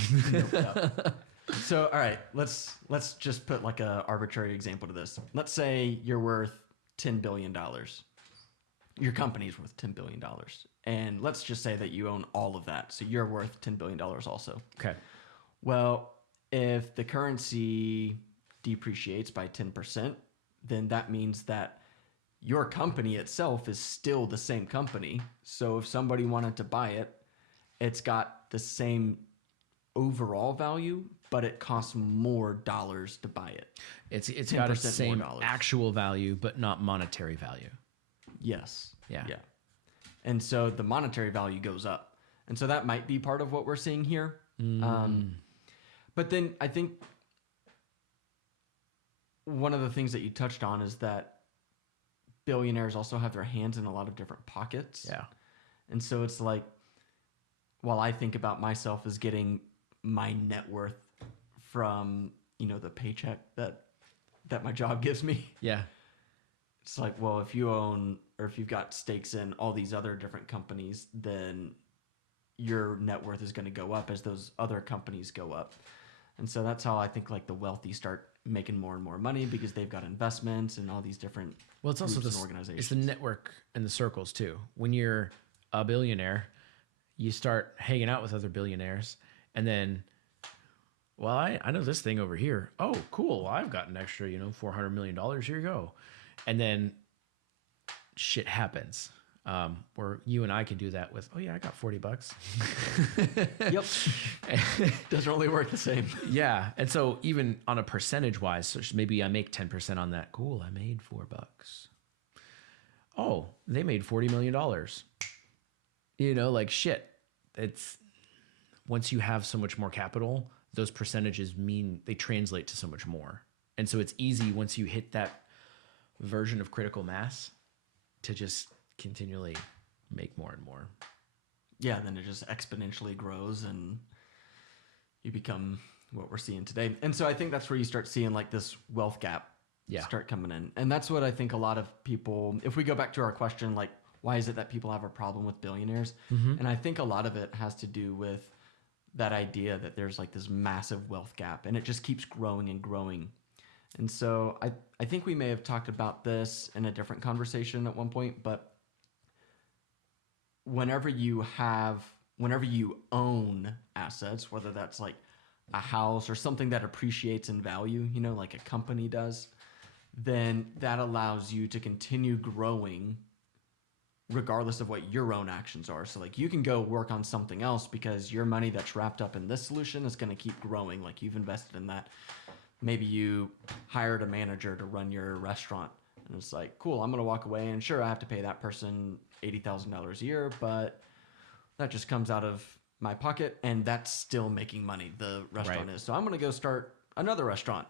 So, all right, let's just put like a arbitrary example to this. Let's say you're worth $10 billion. Your company's worth $10 billion. And let's just say that you own all of that. So you're worth $10 billion also. Okay. Well, if the currency depreciates by 10%, then that means that your company itself is still the same company. So if somebody wanted to buy it, it's got the same overall value, but it costs more dollars to buy it. It's got a 10% more same dollars. actual value, but not monetary value. Yes. Yeah. Yeah. And so the monetary value goes up. And so that might be part of what we're seeing here. But then I think one of the things that you touched on is that billionaires also have their hands in a lot of different pockets. Yeah. And so it's like, while I think about myself as getting my net worth from, the paycheck that my job gives me, Yeah. it's like, well, if you own or if you've got stakes in all these other different companies, then your net worth is going to go up as those other companies go up. And so that's how I think like the wealthy start making more and more money, because they've got investments and all these different Well, it's also groups and organizations. it's the network and the circles too. When you're a billionaire, you start hanging out with other billionaires, and then, well, I know this thing over here. Oh, cool. I've got an extra, $400 million. Here you go. And then shit happens. Where you and I can do that with, oh yeah, I got $40. Yep. Doesn't really work the same. Yeah. And so even on a percentage wise, so maybe I make 10% on that. Cool. I made $4. Oh, they made $40 million. Like shit. It's once you have so much more capital, those percentages mean they translate to so much more. And so it's easy once you hit that version of critical mass to just continually make more and more. Yeah, then it just exponentially grows and you become what we're seeing today. And so I think that's where you start seeing like this wealth gap start coming in. And that's what I think a lot of people, if we go back to our question, like, why is it that people have a problem with billionaires? And I think a lot of it has to do with that idea that there's like this massive wealth gap and it just keeps growing and growing. And so I think we may have talked about this in a different conversation at one point, but whenever you own assets, whether that's like a house or something that appreciates in value, like a company does, then that allows you to continue growing regardless of what your own actions are. So like you can go work on something else because your money that's wrapped up in this solution is going to keep growing. Like you've invested in that. Maybe you hired a manager to run your restaurant and it's like, cool, I'm going to walk away and sure, I have to pay that person $80,000 a year, but that just comes out of my pocket and that's still making money. The restaurant is. So I'm going to go start another restaurant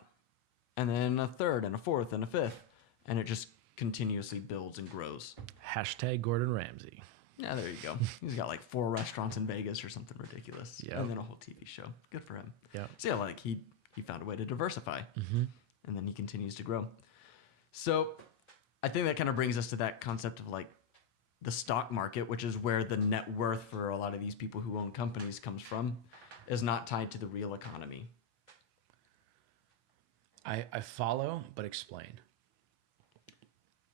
and then a third and a fourth and a fifth. And it just continuously builds and grows. Hashtag Gordon Ramsay. Yeah, there you go. He's got like 4 restaurants in Vegas or something ridiculous. Yeah. And then a whole TV show. Good for him. Yeah. So yeah, like he found a way to diversify and then he continues to grow. So I think that kind of brings us to that concept of like the stock market, which is where the net worth for a lot of these people who own companies comes from, is not tied to the real economy. I follow, but explain.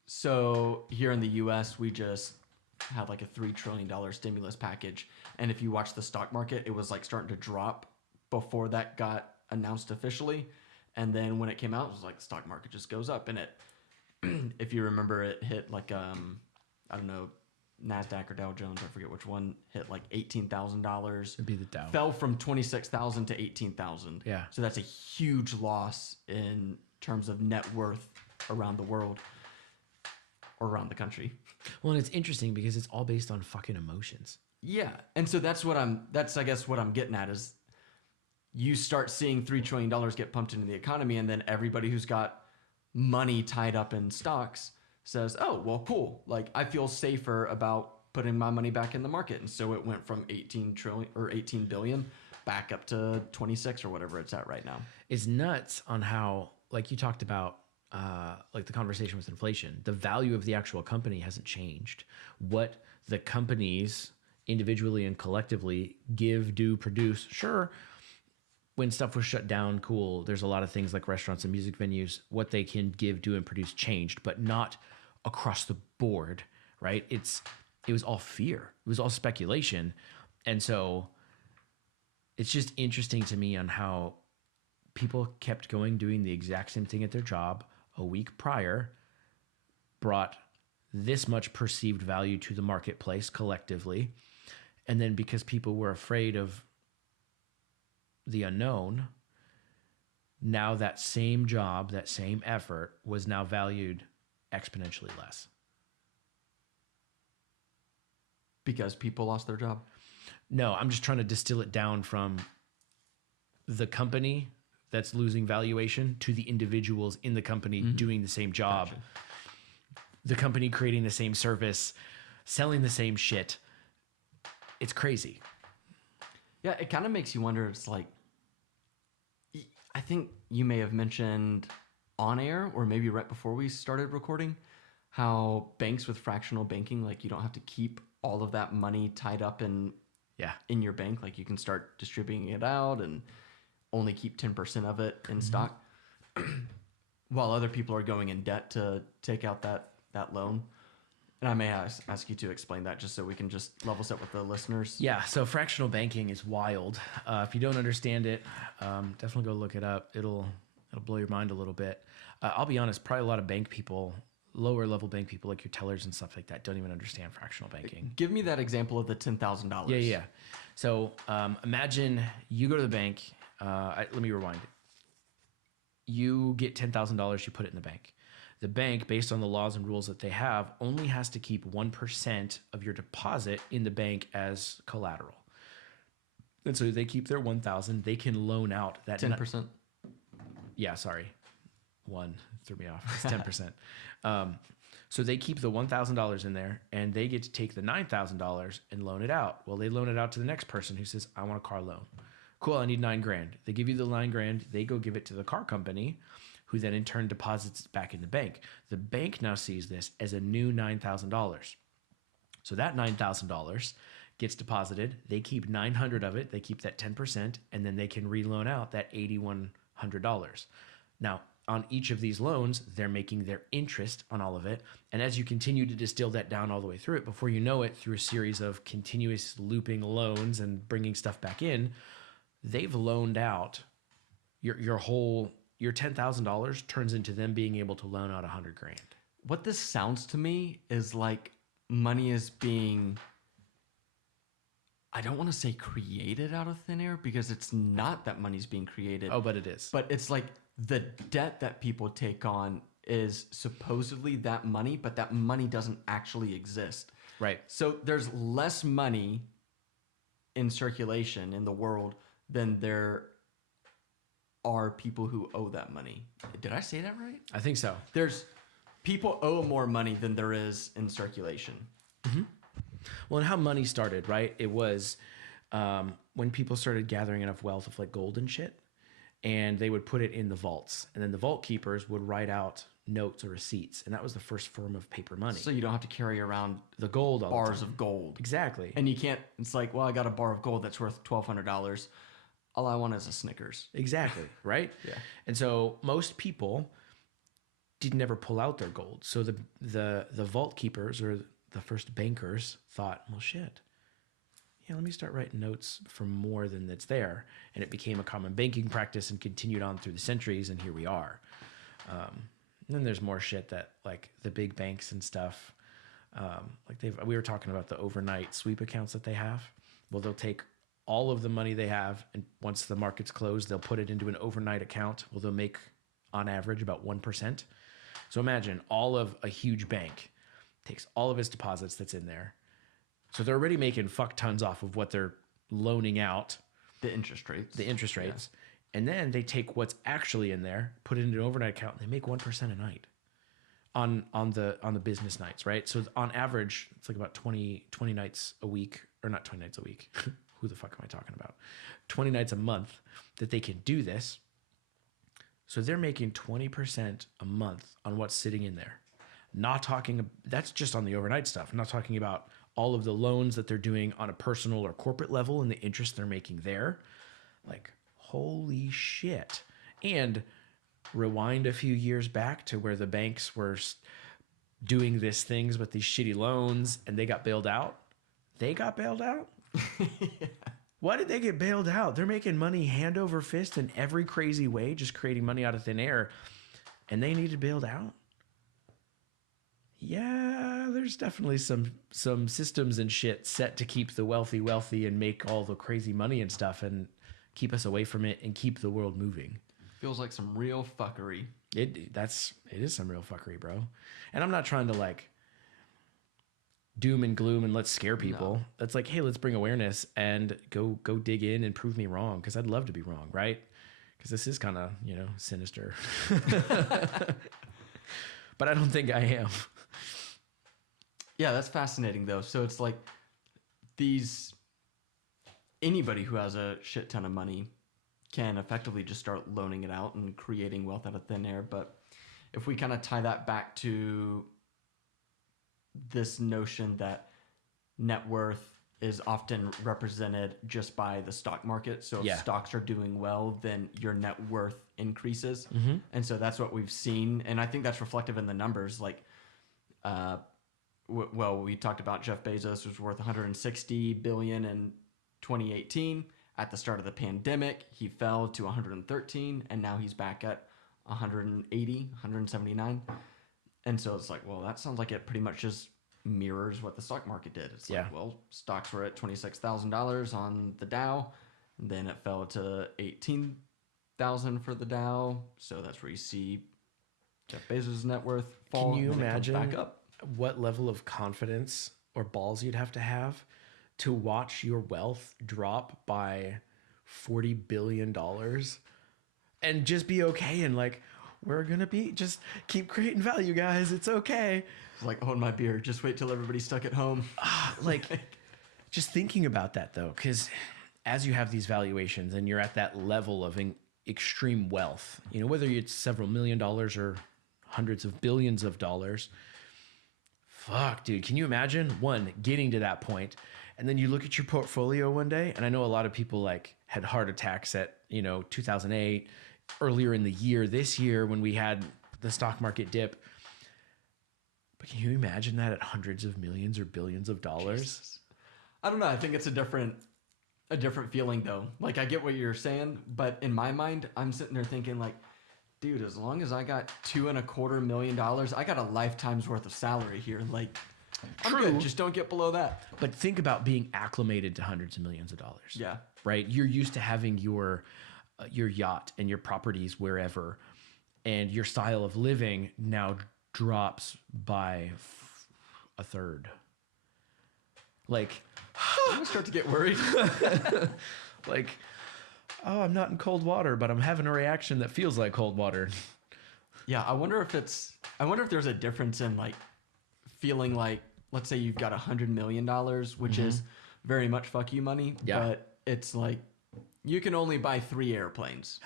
So here in the US, we just had like a $3 trillion stimulus package. And if you watch the stock market, it was like starting to drop before that got announced officially. And then when it came out, it was like the stock market just goes up. And it, if you remember, it hit like, I don't know, NASDAQ or Dow Jones, I forget which one, hit like $18,000. It'd be the Dow. Fell from 26,000 to 18,000. Yeah. So that's a huge loss in terms of net worth around the world or around the country. Well, and it's interesting because it's all based on fucking emotions. Yeah. And so that's I guess what I'm getting at is you start seeing $3 trillion get pumped into the economy and then everybody who's got money tied up in stocks says, oh, well, cool. Like I feel safer about putting my money back in the market. And so it went from 18 trillion or 18 billion back up to 26 or whatever it's at right now. It's nuts on how, like you talked about, like the conversation with inflation, the value of the actual company hasn't changed. What the companies individually and collectively give, do, produce, sure, when stuff was shut down, cool. There's a lot of things like restaurants and music venues, what they can give, do, and produce changed, but not across the board, right? It was all fear. It was all speculation. And so it's just interesting to me on how people kept going, doing the exact same thing at their job a week prior, brought this much perceived value to the marketplace collectively. And then because people were afraid of the unknown, now that same job, that same effort was now valued exponentially less. Because people lost their job? No, I'm just trying to distill it down from the company that's losing valuation to the individuals in the company doing the same job. Gotcha. The company creating the same service, selling the same shit. It's crazy. Yeah, it kind of makes you wonder. It's like, I think you may have mentioned on air or maybe right before we started recording how banks with fractional banking, like you don't have to keep all of that money tied up in your bank. Like you can start distributing it out and only keep 10% of it in stock while other people are going in debt to take out that loan. And I may ask you to explain that just so we can just level set with the listeners. Yeah, so fractional banking is wild. If you don't understand it, definitely go look it up. It'll blow your mind a little bit. I'll be honest, probably a lot of bank people, lower level bank people like your tellers and stuff like that, don't even understand fractional banking. Give me that example of the $10,000. Yeah. So imagine you go to the bank. Let me rewind. You get $10,000, you put it in the bank. The bank, based on the laws and rules that they have, only has to keep 1% of your deposit in the bank as collateral. And so they keep their 1,000. They can loan out that 10%. Yeah, sorry. One threw me off. It's 10%. So they keep the $1,000 in there, and they get to take the $9,000 and loan it out. Well, they loan it out to the next person who says, "I want a car loan." Cool, I need $9,000. They give you the $9,000. They go give it to the car company, who then in turn deposits it back in the bank. The bank now sees this as a new $9,000. So that $9,000 gets deposited. They keep $900 of it. They keep that 10%, and then they can reloan out that $8,100. Now, on each of these loans, they're making their interest on all of it. And as you continue to distill that down all the way through it, before you know it, through a series of continuous looping loans and bringing stuff back in, they've loaned out your $10,000 turns into them being able to loan out $100,000. What this sounds to me is like money is being, I don't want to say created out of thin air, because it's not that money's being created. Oh, but it is. But it's like the debt that people take on is supposedly that money, but that money doesn't actually exist. Right. So there's less money in circulation in the world than there are people who owe that money. Did I say that right? I think so. There's people owe more money than there is in circulation. Mm-hmm. Well, and how money started, right? It was when people started gathering enough wealth of like gold and shit, and they would put it in the vaults, and then the vault keepers would write out notes or receipts, and that was the first form of paper money. So you don't have to carry around the gold, all bars the time. Of gold. Exactly. And you can't. It's like, well, I got a bar of gold that's worth $1,200. All I want is a Snickers. Exactly. Right. Yeah. And so most people did never pull out their gold. So the vault keepers or the first bankers thought, well, shit. Yeah, let me start writing notes for more than that's there. And it became a common banking practice and continued on through the centuries. And here we are. And then there's more shit that like the big banks and stuff, we were talking about the overnight sweep accounts that they have. Well, they'll take all of the money they have, and once the market's closed, they'll put it into an overnight account. Well, they'll make on average about 1%. So imagine all of a huge bank takes all of its deposits that's in there. So they're already making fuck tons off of what they're loaning out. The interest rates. Yeah. And then they take what's actually in there, put it into an overnight account, and they make 1% a night on the business nights, right? So on average, it's like about 20 nights a week, or not 20 nights a week. Who the fuck am I talking about? 20 nights a month that they can do this. So they're making 20% a month on what's sitting in there. That's just on the overnight stuff. I'm not talking about all of the loans that they're doing on a personal or corporate level and the interest they're making there. Like, holy shit. And rewind a few years back to where the banks were doing these things with these shitty loans and they got bailed out. They got bailed out? Yeah. Why did they get bailed out? They're making money hand over fist in every crazy way, just creating money out of thin air, and they needed bailed out? Yeah, there's definitely some systems and shit set to keep the wealthy and make all the crazy money and stuff and keep us away from it and keep the world moving. Feels like some real fuckery. It is some real fuckery, bro. And I'm not trying to like doom and gloom and let's scare people. No. That's like, hey, let's bring awareness and go dig in and prove me wrong, because I'd love to be wrong, right? Because this is kind of, sinister. But I don't think I am. Yeah, that's fascinating though. So it's like anybody who has a shit ton of money can effectively just start loaning it out and creating wealth out of thin air. But if we kind of tie that back to this notion that net worth is often represented just by the stock market. So if stocks are doing well, then your net worth increases. Mm-hmm. And so that's what we've seen. And I think that's reflective in the numbers. Like, we talked about Jeff Bezos was worth $160 billion in 2018. At the start of the pandemic, he fell to 113, and now he's back at 180, 179. And so it's like, well, that sounds like it pretty much just mirrors what the stock market did. It's like, well, stocks were at $26,000 on the Dow, and then it fell to 18,000 for the Dow. So that's where you see Jeff Bezos' net worth fall. Can you imagine back up? What level of confidence or balls you'd have to watch your wealth drop by $40 billion and just be okay and like, we're going to just keep creating value, guys. It's okay. It's like, hold my beer. Just wait till everybody's stuck at home. Just thinking about that though, because as you have these valuations and you're at that level of extreme wealth, whether it's several $1 million or hundreds of billions of dollars, fuck, dude, can you imagine getting to that point? And then you look at your portfolio one day, and I know a lot of people like had heart attacks at, 2008, earlier in the year, this year when we had the stock market dip. But can you imagine that at hundreds of millions or billions of dollars? Jesus. I don't know. I think it's a different feeling though. Like, I get what you're saying, but in my mind, I'm sitting there thinking like, dude, as long as I got $2.25 million, I got a lifetime's worth of salary here. Like, I'm good. Just don't get below that. But think about being acclimated to hundreds of millions of dollars. Yeah. Right? You're used to having your yacht and your properties wherever, and your style of living now drops by a third. Like, I'm going to start to get worried. Like, oh, I'm not in cold water, but I'm having a reaction that feels like cold water. Yeah, I wonder if there's a difference in like feeling like, let's say you've got $100 million, which is very much fuck you money, but it's like you can only buy 3 airplanes.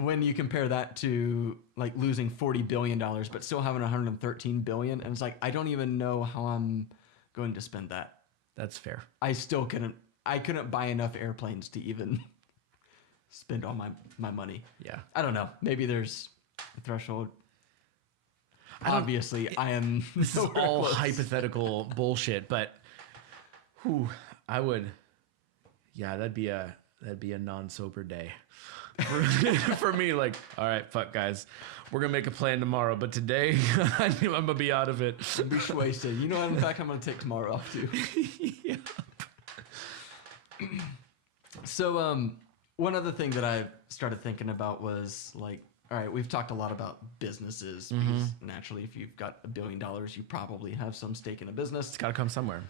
When you compare that to like losing $40 billion, but still having $113 billion, and it's like, I don't even know how I'm going to spend that. That's fair. I couldn't buy enough airplanes to even spend all my money. Yeah. I don't know. Maybe there's a threshold. Obviously, I am. This is all hypothetical bullshit, but I would. Yeah, that'd be a non-sober day for me. Like, all right, fuck guys, we're gonna make a plan tomorrow, but today I'm gonna be out of it. Be wasted. You know what? In fact, I'm gonna take tomorrow off too. Yeah. So, one other thing that I started thinking about was like, all right, we've talked a lot about businesses because naturally, if you've got $1 billion, you probably have some stake in a business. It's got to come somewhere.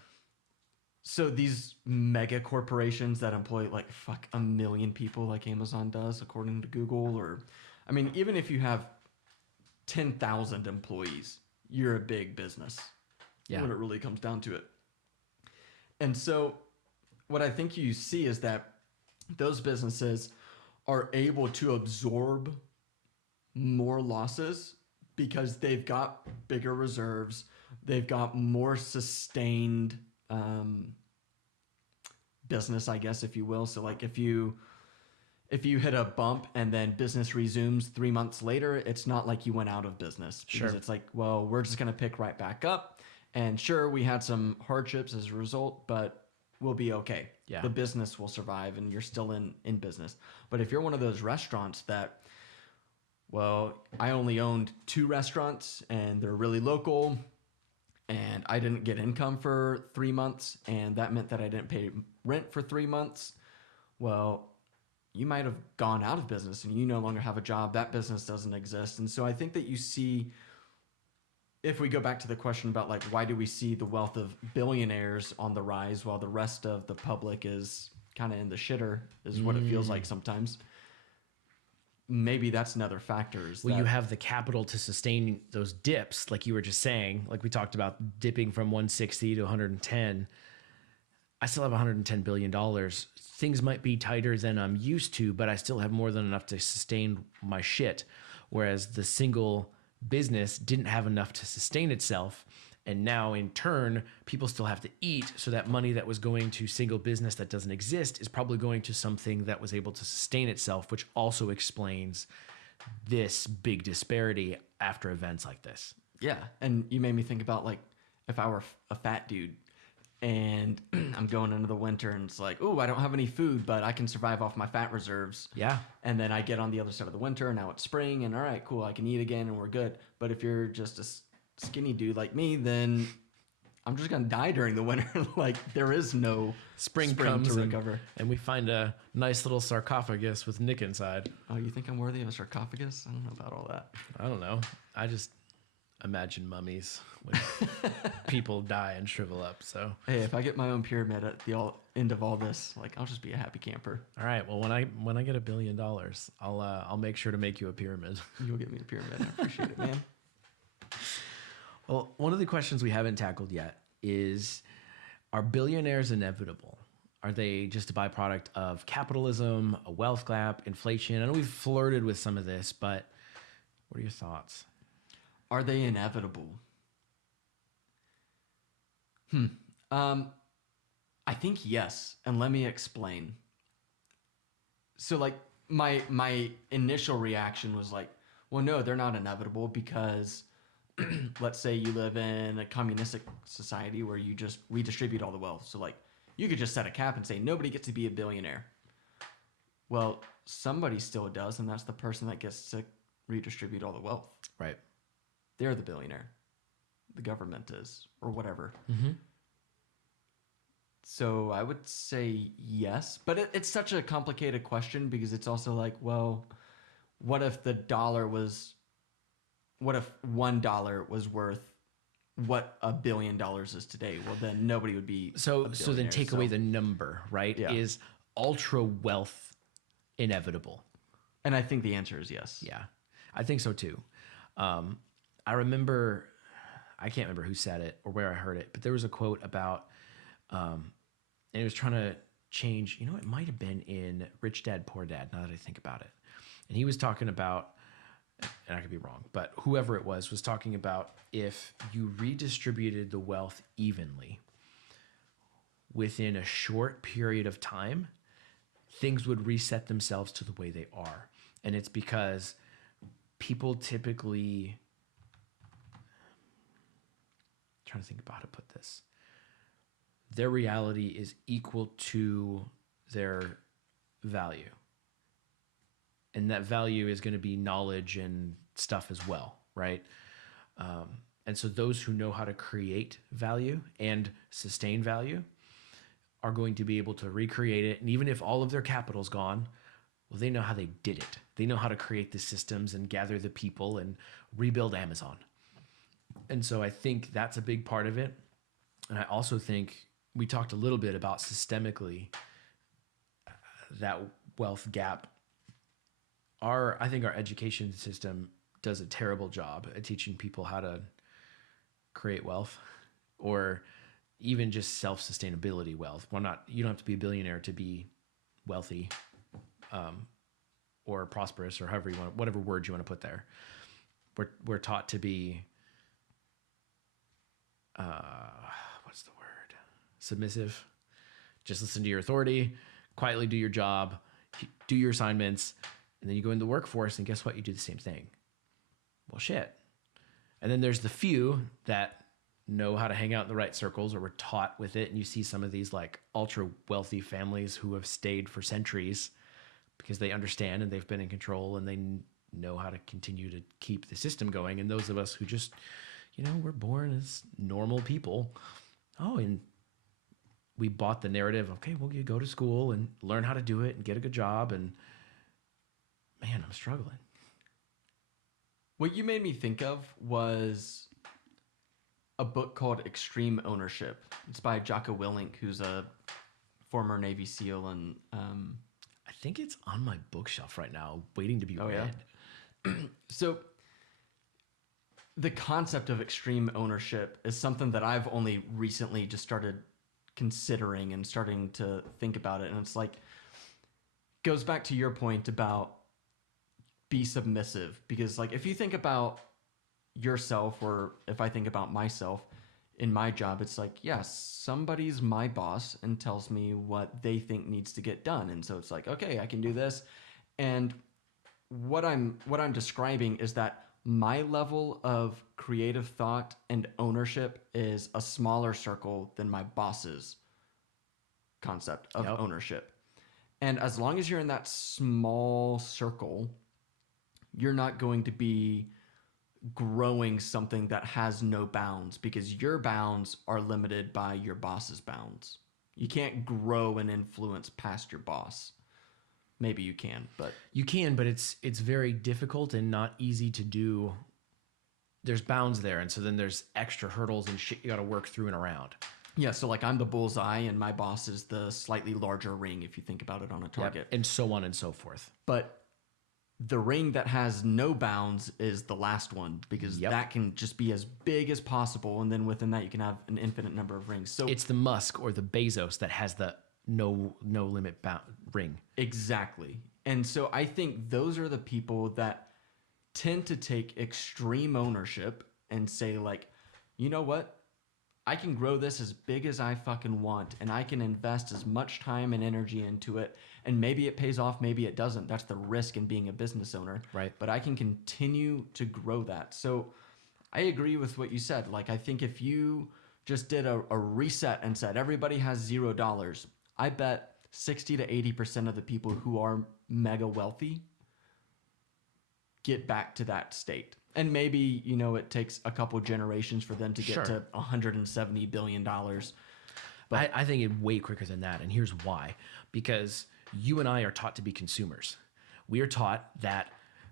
So these mega corporations that employ like 1 million people like Amazon does, according to Google, or I mean, even if you have 10,000 employees, you're a big business. Yeah. When it really comes down to it. And so what I think you see is that those businesses are able to absorb more losses because they've got bigger reserves. They've got more sustained business, I guess, if you will. So like if you hit a bump and then business resumes 3 months later, it's not like you went out of business. Because Sure. it's like, well, we're just going to pick right back up. And sure, we had some hardships as a result, but we'll be okay. Yeah. The business will survive and you're still in business. But if you're one of those restaurants that, well, I only owned 2 restaurants and they're really local and I didn't get income for 3 months and that meant that I didn't pay rent for 3 months, well, you might have gone out of business and you no longer have a job. That business doesn't exist. And so I think that you see, if we go back to the question about like, why do we see the wealth of billionaires on the rise while the rest of the public is kind of in the shitter, is what it feels like sometimes. Maybe that's another factor. Well, you have the capital to sustain those dips, like you were just saying, like we talked about dipping from 160 to 110. I still have $110 billion. Things might be tighter than I'm used to, but I still have more than enough to sustain my shit. Whereas the single business didn't have enough to sustain itself. And now in turn, people still have to eat. So that money that was going to single business that doesn't exist is probably going to something that was able to sustain itself, which also explains this big disparity after events like this. Yeah. And you made me think about like, if I were a fat dude and I'm going into the winter and it's like, oh, I don't have any food, but I can survive off my fat reserves. Yeah. And then I get on the other side of the winter and now it's spring and all right, cool, I can eat again and we're good. But if you're just a skinny dude like me, then I'm just going to die during the winter. Like there is no Spring comes to recover. and we find a nice little sarcophagus with Nick inside. Oh, you think I'm worthy of a sarcophagus? I don't know about all that. I don't know. I just imagine mummies when people die and shrivel up. So Hey, if I get my own pyramid at the end of all this, like I'll just be a happy camper. all right. Well, when I get $1 billion, I'll make sure to make you a pyramid. You'll get me a pyramid. I appreciate it, man. Well, one of the questions we haven't tackled yet is, are billionaires inevitable? Are they just a byproduct of capitalism, a wealth gap, inflation? I know we've flirted with some of this, but what are your thoughts? Are they inevitable? I think yes, and let me explain. So like my initial reaction was like, well, no, they're not inevitable because let's say you live in a communistic society where you just redistribute all the wealth. So like you could just set a cap and say nobody gets to be a billionaire. Well, somebody still does, and that's the person that gets to redistribute all the wealth. Right. They're the billionaire. The government is, or whatever. Mm-hmm. So I would say yes, but it's such a complicated question because it's also like, well, what if $1 was worth what $1 billion is today? Well, then nobody would be. So then take away the number, right? Yeah. Is ultra wealth inevitable? And I think the answer is yes. Yeah, I think so too. I remember, I can't remember who said it or where I heard it, but there was a quote about, and it was trying to change, it might have been in Rich Dad, Poor Dad, now that I think about it. And he was talking about, and I could be wrong, but whoever it was talking about if you redistributed the wealth evenly within a short period of time, things would reset themselves to the way they are. And it's because people typically, I'm trying to think about how to put this, their reality is equal to their value. And that value is going to be knowledge and stuff as well, right? And so those who know how to create value and sustain value are going to be able to recreate it. And even if all of their capital's gone, well, they know how they did it. They know how to create the systems and gather the people and rebuild Amazon. And so I think that's a big part of it. And I also think we talked a little bit about systemically that wealth gap. I think our education system does a terrible job at teaching people how to create wealth or even just self-sustainability wealth. You don't have to be a billionaire to be wealthy, or prosperous, or however you want, whatever word you want to put there. We're taught to be, what's the word? Submissive Just listen to your authority, quietly do your job, do your assignments, and then you go into the workforce, and guess what? You do the same thing. Well, shit. And then there's the few that know how to hang out in the right circles or were taught with it. And you see some of these like ultra wealthy families who have stayed for centuries because they understand and they've been in control and they know how to continue to keep the system going. And those of us who just, we're born as normal people. Oh, and we bought the narrative. Okay, well, you go to school and learn how to do it and get a good job. And man, I'm struggling. What you made me think of was a book called Extreme Ownership. It's by 𝗟𝗶𝘀𝘁𝗽𝗃, who's a former Navy SEAL. And I think it's on my bookshelf right now, waiting to be read. Yeah? So the concept of extreme ownership is something that I've only recently just started considering and starting to think about it. And it's like, goes back to your point about be submissive, because like, if you think about yourself, or if I think about myself in my job, it's like, yes, somebody's my boss and tells me what they think needs to get done. And so it's like, okay, I can do this. And what I'm describing is that my level of creative thought and ownership is a smaller circle than my boss's concept of ownership. And as long as you're in that small circle, you're not going to be growing something that has no bounds, because your bounds are limited by your boss's bounds. You can't grow and influence past your boss. Maybe you can, but it's very difficult and not easy to do. There's bounds there, and so then there's extra hurdles and shit you got to work through and around. Yeah, so like I'm the bullseye and my boss is the slightly larger ring, if you think about it on a target. And so on and so forth. But the ring that has no bounds is the last one, because that can just be as big as possible, and then within that you can have an infinite number of rings. So it's the Musk or the Bezos that has the no limit ring. Exactly. And so I think those are the people that tend to take extreme ownership and say like, you know what? I can grow this as big as I fucking want, and I can invest as much time and energy into it, and maybe it pays off, maybe it doesn't. That's the risk in being a business owner. Right. But I can continue to grow that. So I agree with what you said. Like, I think if you just did a reset and said everybody has $0, I bet 60 to 80% of the people who are mega wealthy get back to that state. And maybe, it takes a couple generations for them to get to $170 billion. But I think it's way quicker than that. And here's why. Because you and I are taught to be consumers. We are taught that,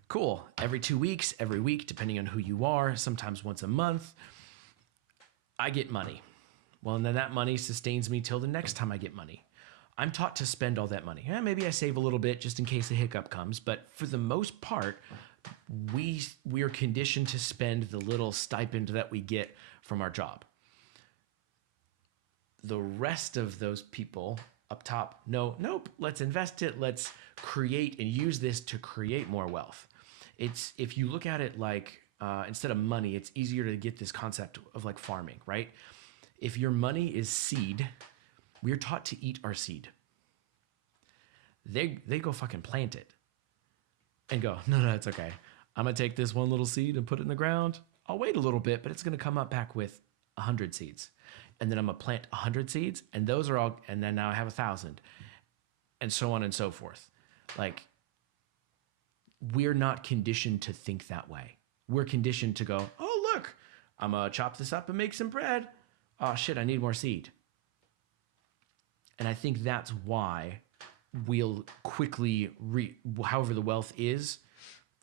cool, every 2 weeks, every week, depending on who you are, sometimes once a month, I get money. Well, and then that money sustains me till the next time I get money. I'm taught to spend all that money. Maybe I save a little bit just in case a hiccup comes. But for the most part, we are conditioned to spend the little stipend that we get from our job. The rest of those people up top, nope, let's invest it. Let's create and use this to create more wealth. If you look at it like, instead of money, it's easier to get this concept of like farming, right? If your money is seed, we're taught to eat our seed. They go fucking plant it and go, no, it's okay. I'm going to take this one little seed and put it in the ground. I'll wait a little bit, but it's going to come up back with 100 seeds. And then I'm going to plant 100 seeds, and those are all, and then now I have 1,000, and so on and so forth. Like, we're not conditioned to think that way. We're conditioned to go, oh, look, I'm going to chop this up and make some bread. Oh, shit, I need more seed. And I think that's why we'll quickly, however the wealth is,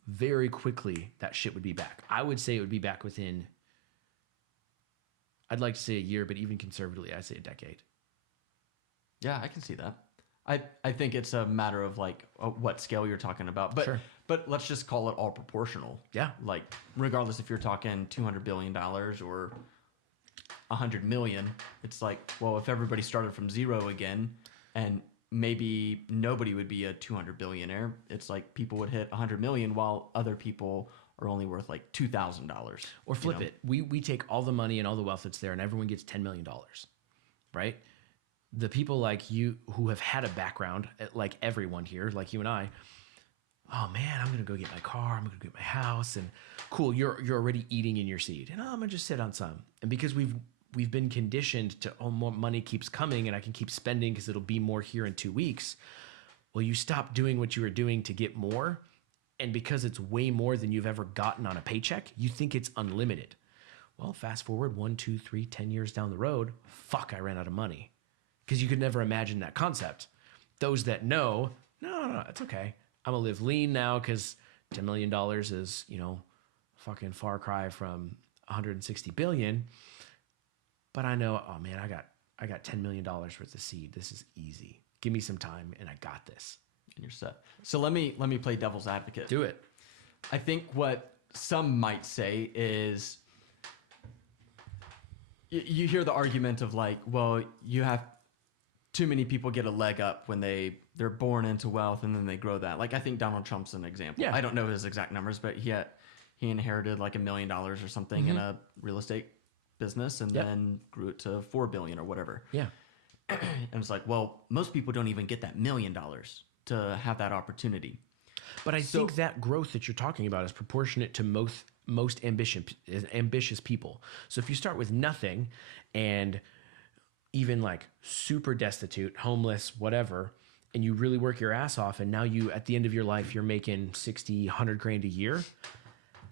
very quickly that shit would be back. I would say it would be back within, I'd like to say a year, but even conservatively, I'd say a decade. Yeah, I can see that. I think it's a matter of like what scale you're talking about. But but let's just call it all proportional. Yeah. Like, regardless if you're talking $200 billion or 100 million, it's like, well, if everybody started from zero again, and maybe nobody would be a 200 billionaire, it's like people would hit 100 million while other people are only worth like $2,000. Or flip it. We take all the money and all the wealth that's there, and everyone gets $10 million, right? the people like you who have had a background, like everyone here, like you and I, oh man, I'm gonna go get my car, I'm gonna go get my house, and cool, you're already eating in your seed, and I'm gonna just sit on some. And because we've been conditioned to, oh, more money keeps coming and I can keep spending because it'll be more here in 2 weeks. Well, you stop doing what you were doing to get more, and because it's way more than you've ever gotten on a paycheck, you think it's unlimited. Well, fast forward 1, 2, 3, 10 years down the road, fuck, I ran out of money. Because you could never imagine that concept. Those that know, no, it's okay. I'm gonna live lean now because $10 million is, fucking far cry from 160 billion. But I know, oh man, I got $10 million worth of seed. This is easy. Give me some time and I got this. And you're set. So let me play devil's advocate. Do it. I think what some might say is you hear the argument of like, well, you have too many people get a leg up when they're born into wealth and then they grow that. Like I think Donald Trump's an example. Yeah. I don't know his exact numbers, but he inherited like $1 million or something in a real estate business and then grew it to 4 billion or whatever. Yeah. And it's like, well, most people don't even get that $1 million to have that opportunity. But I think that growth that you're talking about is proportionate to most ambitious people. So if you start with nothing and even like super destitute, homeless, whatever, and you really work your ass off, and now you, at the end of your life, you're making 60, 100 grand a year,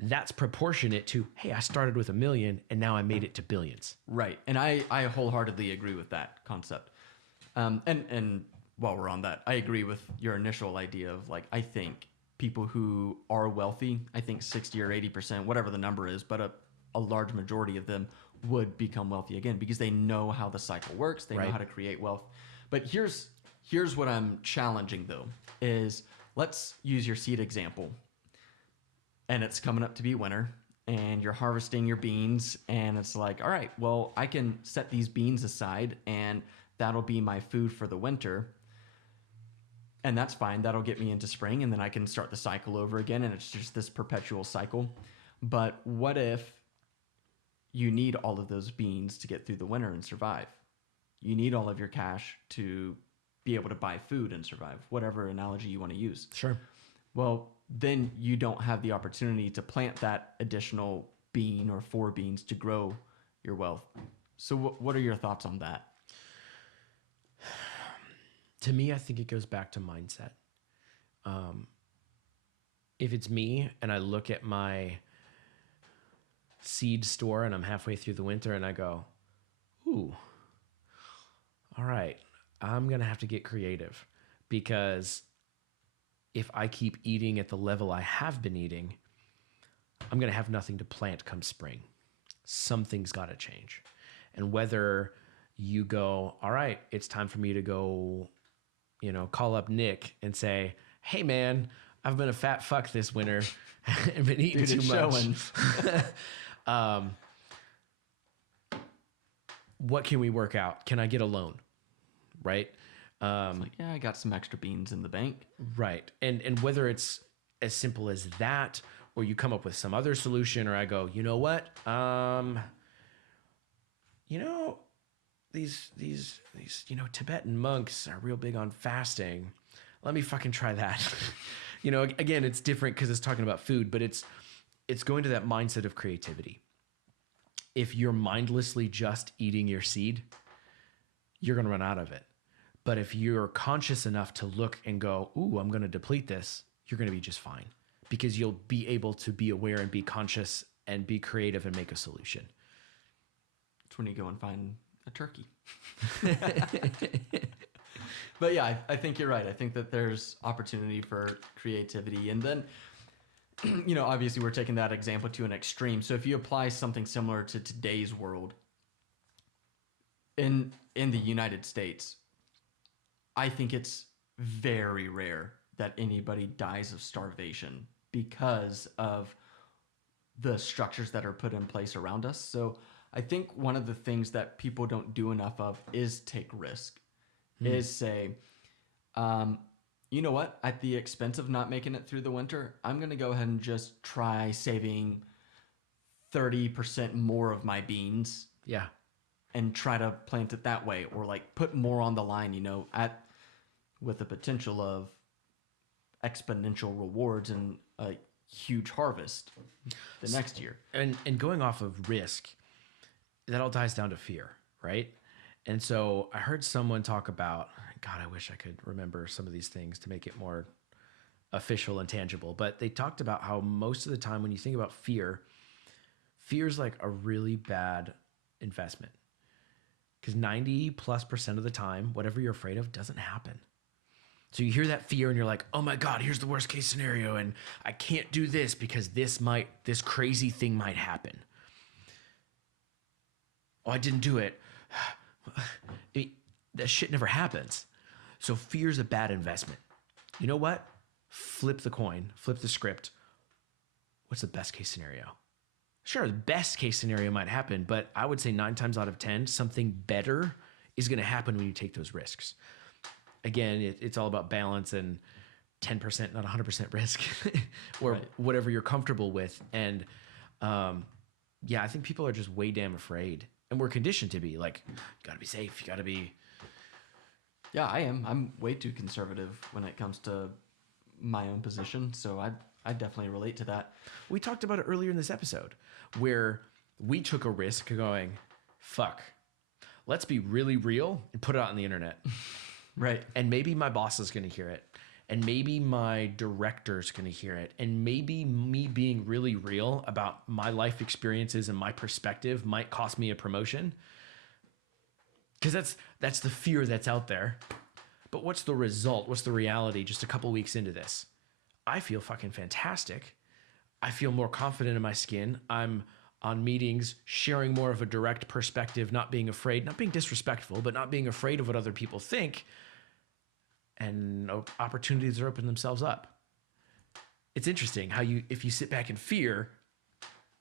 that's proportionate to, hey, I started with $1 million and now I made it to billions. Right. And I wholeheartedly agree with that concept. And while we're on that, I agree with your initial idea of like, I think people who are wealthy, I think 60 or 80%, whatever the number is, but a large majority of them would become wealthy again because they know how the cycle works. They know how to create wealth. But here's what I'm challenging though, is let's use your seed example. And it's coming up to be winter and you're harvesting your beans and it's like, all right, well, I can set these beans aside and that'll be my food for the winter. And that's fine. That'll get me into spring and then I can start the cycle over again. And it's just this perpetual cycle. But what if you need all of those beans to get through the winter and survive? You need all of your cash to be able to buy food and survive, whatever analogy you want to use. Sure. Well, then you don't have the opportunity to plant that additional bean or 4 beans to grow your wealth. So what are your thoughts on that? To me, I think it goes back to mindset. If it's me and I look at my seed store and I'm halfway through the winter and I go, ooh, all right, I'm going to have to get creative because if I keep eating at the level I have been eating, I'm going to have nothing to plant come spring. Something's got to change. And whether you go, all right, it's time for me to go, call up Nick and say, hey man, I've been a fat fuck this winter and been eating too much. What can we work out? Can I get a loan? Right? Like, yeah, I got some extra beans in the bank. Right. And whether it's as simple as that, or you come up with some other solution, or I go, you know what? These Tibetan monks are real big on fasting. Let me fucking try that. Again, it's different because it's talking about food, but it's going to that mindset of creativity. If you're mindlessly just eating your seed, you're going to run out of it. But if you're conscious enough to look and go, ooh, I'm going to deplete this, you're going to be just fine because you'll be able to be aware and be conscious and be creative and make a solution. It's when you go and find a turkey. But yeah, I think you're right. I think that there's opportunity for creativity. And then, obviously we're taking that example to an extreme. So if you apply something similar to today's world in the United States, I think it's very rare that anybody dies of starvation because of the structures that are put in place around us. So I think one of the things that people don't do enough of is take risk, is say, you know what, at the expense of not making it through the winter, I'm going to go ahead and just try saving 30% more of my beans. Yeah. and try to plant it that way, or like put more on the line, you know, with the potential of exponential rewards and a huge harvest the next year. And going off of risk, that all ties down to fear, right? And so I heard someone talk about, God, I wish I could remember some of these things to make it more official and tangible, but they talked about how most of the time when you think about fear is like a really bad investment, because 90+% of the time, whatever you're afraid of doesn't happen. So you hear that fear and you're like, oh my God, here's the worst case scenario. And I can't do this because this crazy thing might happen. Oh, I didn't do it. That shit never happens. So fear is a bad investment. You know what? Flip the coin, flip the script. What's the best case scenario? Sure, the best case scenario might happen, but I would say 9 times out of 10, something better is going to happen when you take those risks. Again, it's all about balance and 10%, not 100% risk, or whatever you're comfortable with. And yeah, I think people are just way damn afraid. And we're conditioned to be like, you got to be safe. You got to be. Yeah, I am. I'm way too conservative when it comes to my own position. So I definitely relate to that. We talked about it earlier in this episode where we took a risk going, fuck, let's be really real and put it out on the internet. Right. And maybe my boss is going to hear it. And maybe my director's going to hear it. And maybe me being really real about my life experiences and my perspective might cost me a promotion. Because that's the fear that's out there. But what's the result? What's the reality just a couple weeks into this? I feel fucking fantastic. I feel more confident in my skin. I'm on meetings sharing more of a direct perspective, not being afraid, not being disrespectful, but not being afraid of what other people think. And opportunities are opening themselves up. It's interesting how if you sit back in fear,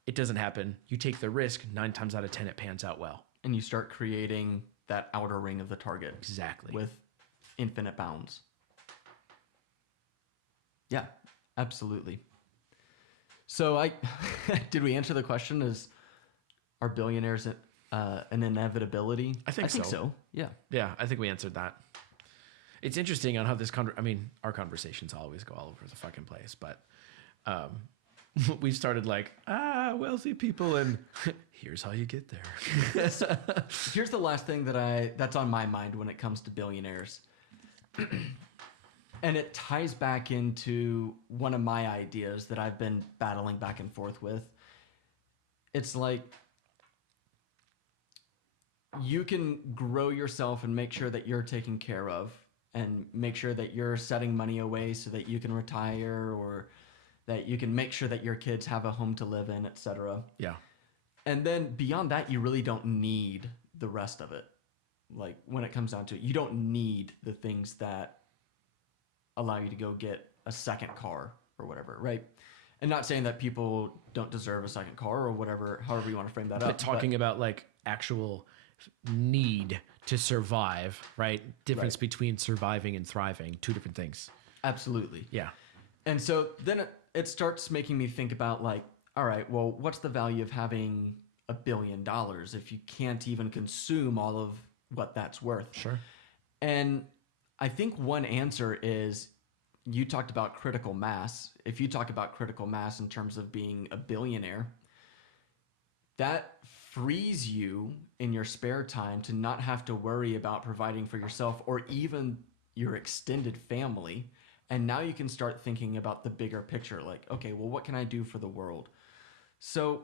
it doesn't happen. You take the risk, 9 times out of 10, it pans out well. And you start creating that outer ring of the target. Exactly. With infinite bounds. Yeah, absolutely. So did we answer the question? Are billionaires an inevitability? I think so. Yeah. Yeah, I think we answered that. It's interesting on how this our conversations always go all over the fucking place, but we started like, wealthy people, and here's how you get there. Here's the last thing that's on my mind when it comes to billionaires. And it ties back into one of my ideas that I've been battling back and forth with. It's like you can grow yourself and make sure that you're taken care of and make sure that you're setting money away so that you can retire, or that you can make sure that your kids have a home to live in, etc. Yeah. And then beyond that, you really don't need the rest of it. Like when it comes down to it, you don't need the things that allow you to go get a second car or whatever, right? And not saying that people don't deserve a second car or whatever, however you want to frame that up. But talking about like actual need to survive, right? Difference between surviving and thriving, 2 different things. Absolutely. Yeah. And so then it starts making me think about like, all right, well, what's the value of having $1 billion if you can't even consume all of what that's worth? Sure. And I think one answer is, you talked about critical mass. If you talk about critical mass in terms of being a billionaire, that frees you in your spare time to not have to worry about providing for yourself or even your extended family. And now you can start thinking about the bigger picture, like, okay, well, what can I do for the world? So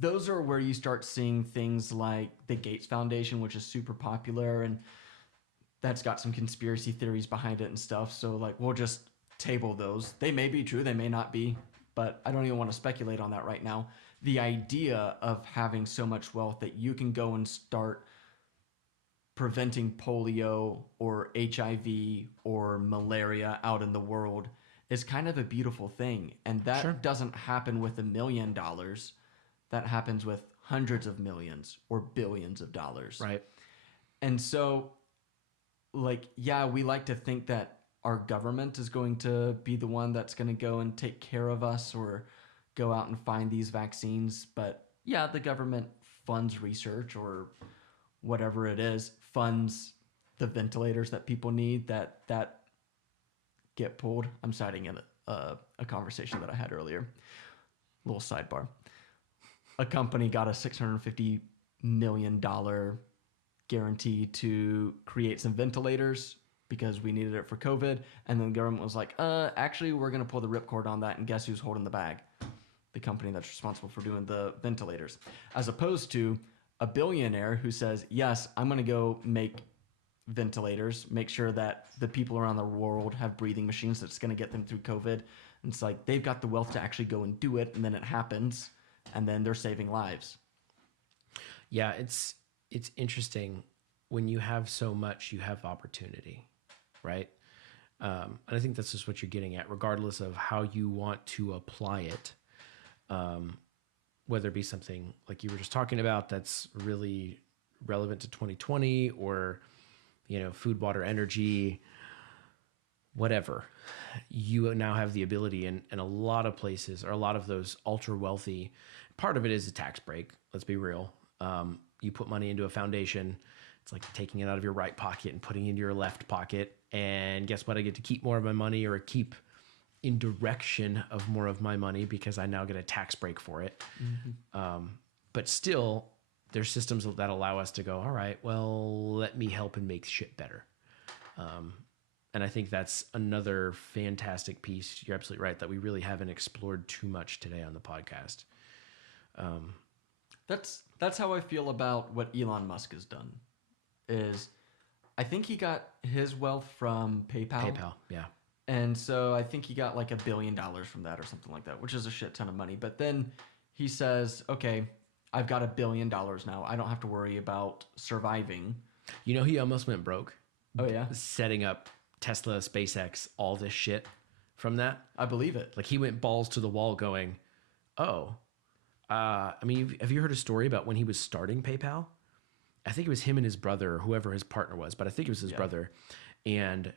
those are where you start seeing things like the Gates Foundation, which is super popular, and that's got some conspiracy theories behind it and stuff. So like, we'll just table those. They may be true, they may not be, but I don't even want to speculate on that right now. The idea of having so much wealth that you can go and start preventing polio or HIV or malaria out in the world is kind of a beautiful thing. And that doesn't happen with $1 million. That happens with hundreds of millions or billions of dollars. Right. And so, like, yeah, we like to think that our government is going to be the one that's going to go and take care of us or go out and find these vaccines. But yeah, the government funds research or whatever it is, funds the ventilators that people need that get pulled. I'm citing a conversation that I had earlier. Little sidebar. A company got a $650 million guarantee to create some ventilators because we needed it for COVID. And then the government was like, actually, we're going to pull the ripcord on that. And guess who's holding the bag? The company that's responsible for doing the ventilators. As opposed to a billionaire who says, yes, I'm going to go make ventilators, make sure that the people around the world have breathing machines that's going to get them through COVID. And it's like they've got the wealth to actually go and do it. And then it happens. And then they're saving lives. Yeah, it's interesting when you have so much, you have opportunity, right? And I think that's just what you're getting at, regardless of how you want to apply it. Whether it be something like you were just talking about that's really relevant to 2020, or food, water, energy, whatever. You now have the ability in a lot of places, or a lot of those ultra wealthy. Part of it is a tax break. Let's be real. You put money into a foundation. It's like taking it out of your right pocket and putting it into your left pocket. And guess what? I get to keep more of my money, or keep in direction of more of my money, because I now get a tax break for it. Mm-hmm. But still, there's systems that allow us to go, all right, well, let me help and make shit better. And I think that's another fantastic piece. You're absolutely right that we really haven't explored too much today on the podcast. That's how I feel about what Elon Musk has done. Is I think he got his wealth from PayPal. PayPal, yeah. And so I think he got like $1 billion from that or something like that, which is a shit ton of money. But then he says, okay, I've got $1 billion now. I don't have to worry about surviving. He almost went broke. Oh, yeah? Setting up Tesla, SpaceX, all this shit from that. I believe it. Like, he went balls to the wall going, have you heard a story about when he was starting PayPal? I think it was him and his brother, or whoever his partner was, but I think it was his brother. And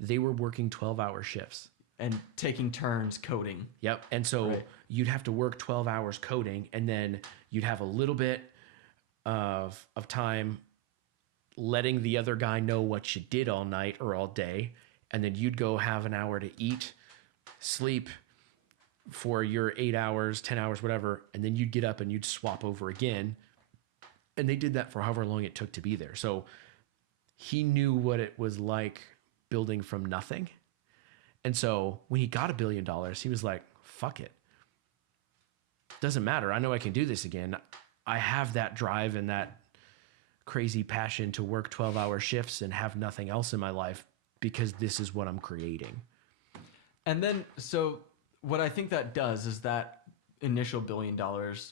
they were working 12-hour shifts. And taking turns coding. Yep. And so you'd have to work 12 hours coding, and then you'd have a little bit of time letting the other guy know what you did all night or all day. And then you'd go have an hour to eat, sleep for your 8 hours, 10 hours, whatever. And then you'd get up and you'd swap over again. And they did that for however long it took to be there. So he knew what it was like building from nothing. And so when he got $1 billion, he was like, fuck it. Doesn't matter. I know I can do this again. I have that drive and that crazy passion to work 12-hour shifts and have nothing else in my life, because this is what I'm creating. And then, so what I think that does is that initial $1 billion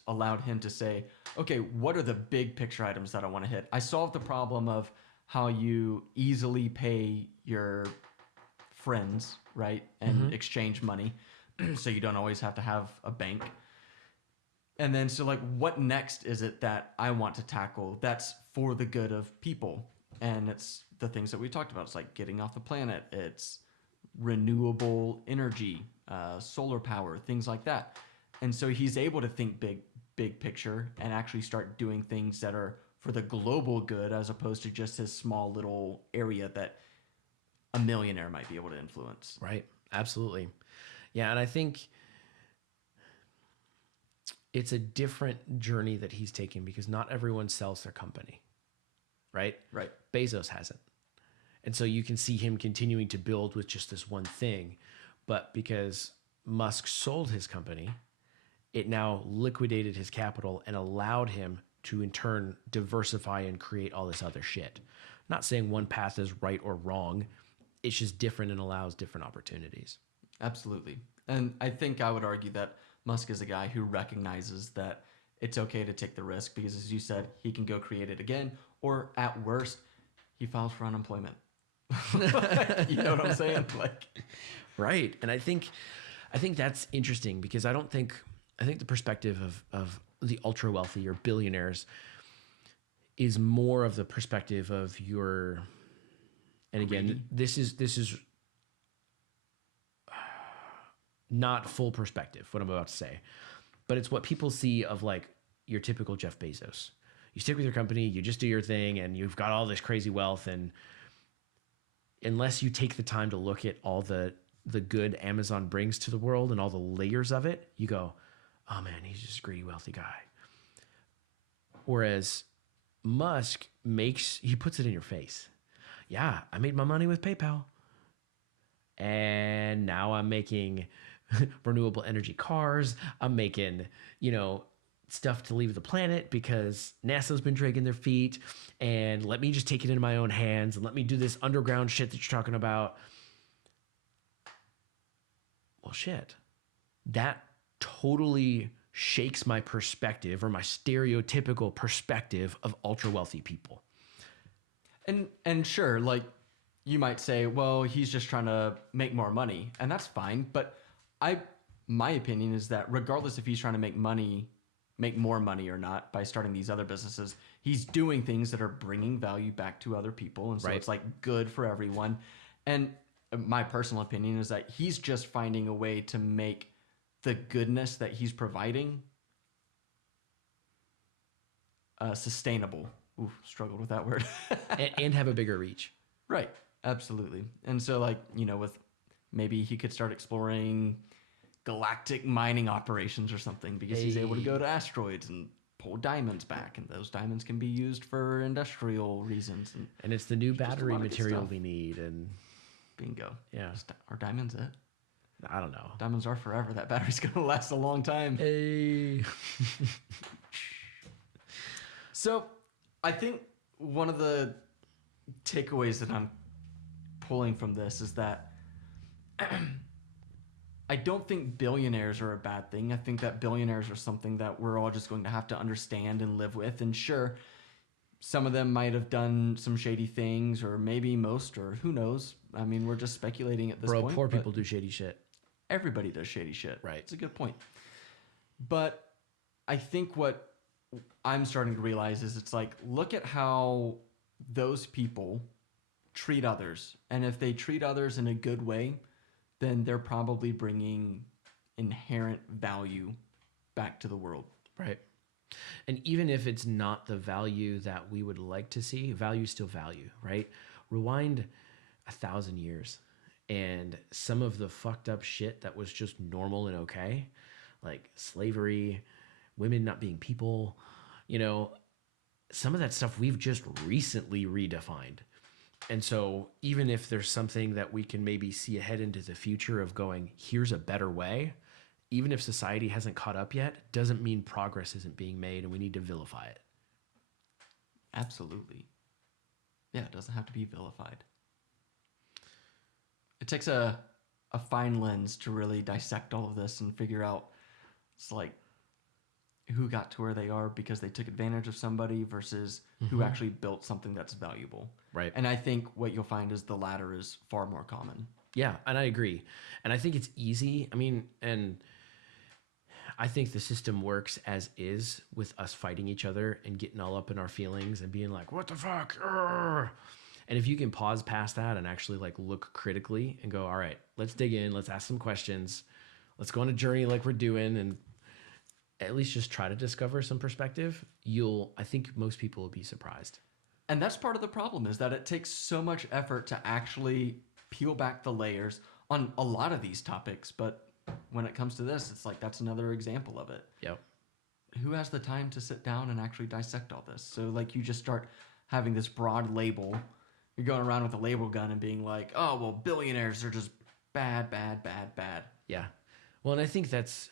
allowed him to say, okay, what are the big picture items that I want to hit? I solved the problem of how you easily pay your friends, right? And exchange money. So you don't always have to have a bank. And then, so like, what next is it that I want to tackle that's for the good of people? And it's the things that we talked about. It's like getting off the planet. It's renewable energy, solar power, things like that. And so he's able to think big picture and actually start doing things that are for the global good, as opposed to just his small little area that a millionaire might be able to influence. Right. Absolutely. Yeah. And I think it's a different journey that he's taking, because not everyone sells their company. Right. Right. Bezos hasn't. And so you can see him continuing to build with just this one thing. But because Musk sold his company, it now liquidated his capital and allowed him to in turn diversify and create all this other shit. Not saying one path is right or wrong. It's just different and allows different opportunities. Absolutely. And I think I would argue that Musk is a guy who recognizes that it's okay to take the risk, because, as you said, he can go create it again, or at worst, he files for unemployment. You know what I'm saying? Like, right. And I think that's interesting, because I think the perspective of the ultra wealthy or billionaires is more of the perspective of your, and again, this is not full perspective, what I'm about to say, but it's what people see of like your typical Jeff Bezos. You stick with your company, you just do your thing, and you've got all this crazy wealth. And unless you take the time to look at all the good Amazon brings to the world and all the layers of it, you go, oh man, he's just a greedy, wealthy guy. Whereas Musk he puts it in your face. Yeah, I made my money with PayPal. And now I'm making renewable energy cars. I'm making, stuff to leave the planet because NASA's been dragging their feet. And let me just take it into my own hands and let me do this underground shit that you're talking about. Well, shit. That totally shakes my perspective, or my stereotypical perspective, of ultra wealthy people. And sure, like, you might say, well, he's just trying to make more money, and that's fine. But my opinion is that regardless if he's trying to make more money or not by starting these other businesses, he's doing things that are bringing value back to other people. And so it's like good for everyone. And my personal opinion is that he's just finding a way to make the goodness that he's providing sustainable. Ooh, struggled with that word. and have a bigger reach. Right. Absolutely. And so, like, with maybe he could start exploring galactic mining operations or something, because he's able to go to asteroids and pull diamonds back, and those diamonds can be used for industrial reasons. And it's the new battery material we need. And bingo. Yeah. Are diamonds it? I don't know. Diamonds are forever. That battery's going to last a long time. Hey. So I think one of the takeaways that I'm pulling from this is that I don't think billionaires are a bad thing. I think that billionaires are something that we're all just going to have to understand and live with. And sure, some of them might have done some shady things, or maybe most, or who knows. I mean, we're just speculating at this point. Poor people do shady shit. Everybody does shady shit. Right. It's a good point. But I think what I'm starting to realize is it's like, look at how those people treat others. And if they treat others in a good way, then they're probably bringing inherent value back to the world. Right. And even if it's not the value that we would like to see, value is still value, right? Rewind 1,000 years, and some of the fucked up shit that was just normal and okay, like slavery, women not being people, some of that stuff we've just recently redefined. And so even if there's something that we can maybe see ahead into the future of going, here's a better way, even if society hasn't caught up yet, doesn't mean progress isn't being made and we need to vilify it. Absolutely. Yeah, it doesn't have to be vilified. It takes a fine lens to really dissect all of this and figure out, it's like, who got to where they are because they took advantage of somebody versus who actually built something that's valuable. Right. And I think what you'll find is the latter is far more common. Yeah, and I agree. And I think it's easy. I mean, and I think the system works as is, with us fighting each other and getting all up in our feelings and being like, what the fuck? Urgh. And if you can pause past that and actually like look critically and go, all right, let's dig in, let's ask some questions, let's go on a journey like we're doing, and at least just try to discover some perspective, I think most people will be surprised. And that's part of the problem, is that it takes so much effort to actually peel back the layers on a lot of these topics. But when it comes to this, it's like, that's another example of it. Yep. Who has the time to sit down and actually dissect all this? So like, you just start having this broad label. You're going around with a label gun and being like, oh, well, billionaires are just bad, bad, bad, bad. Yeah. Well, and I think that's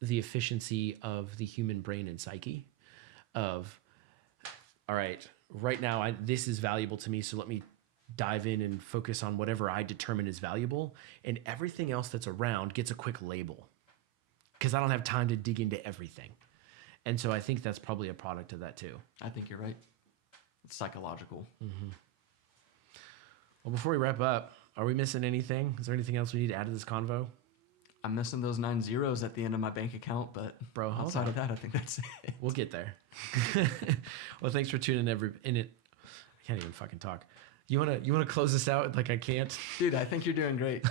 the efficiency of the human brain and psyche of, all right now, this is valuable to me, so let me dive in and focus on whatever I determine is valuable, and everything else that's around gets a quick label because I don't have time to dig into everything. And so I think that's probably a product of that too. I think you're right. It's psychological. Mm-hmm. Well, before we wrap up, are we missing anything? Is there anything else we need to add to this convo? I'm missing those 9 zeros at the end of my bank account, but bro, outside of that, I think that's it. We'll get there. Well, thanks for tuning in. I can't even fucking talk. You wanna close this out? Like I can't. Dude, I think you're doing great.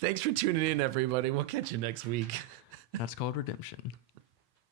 Thanks for tuning in, everybody. We'll catch you next week. That's called redemption.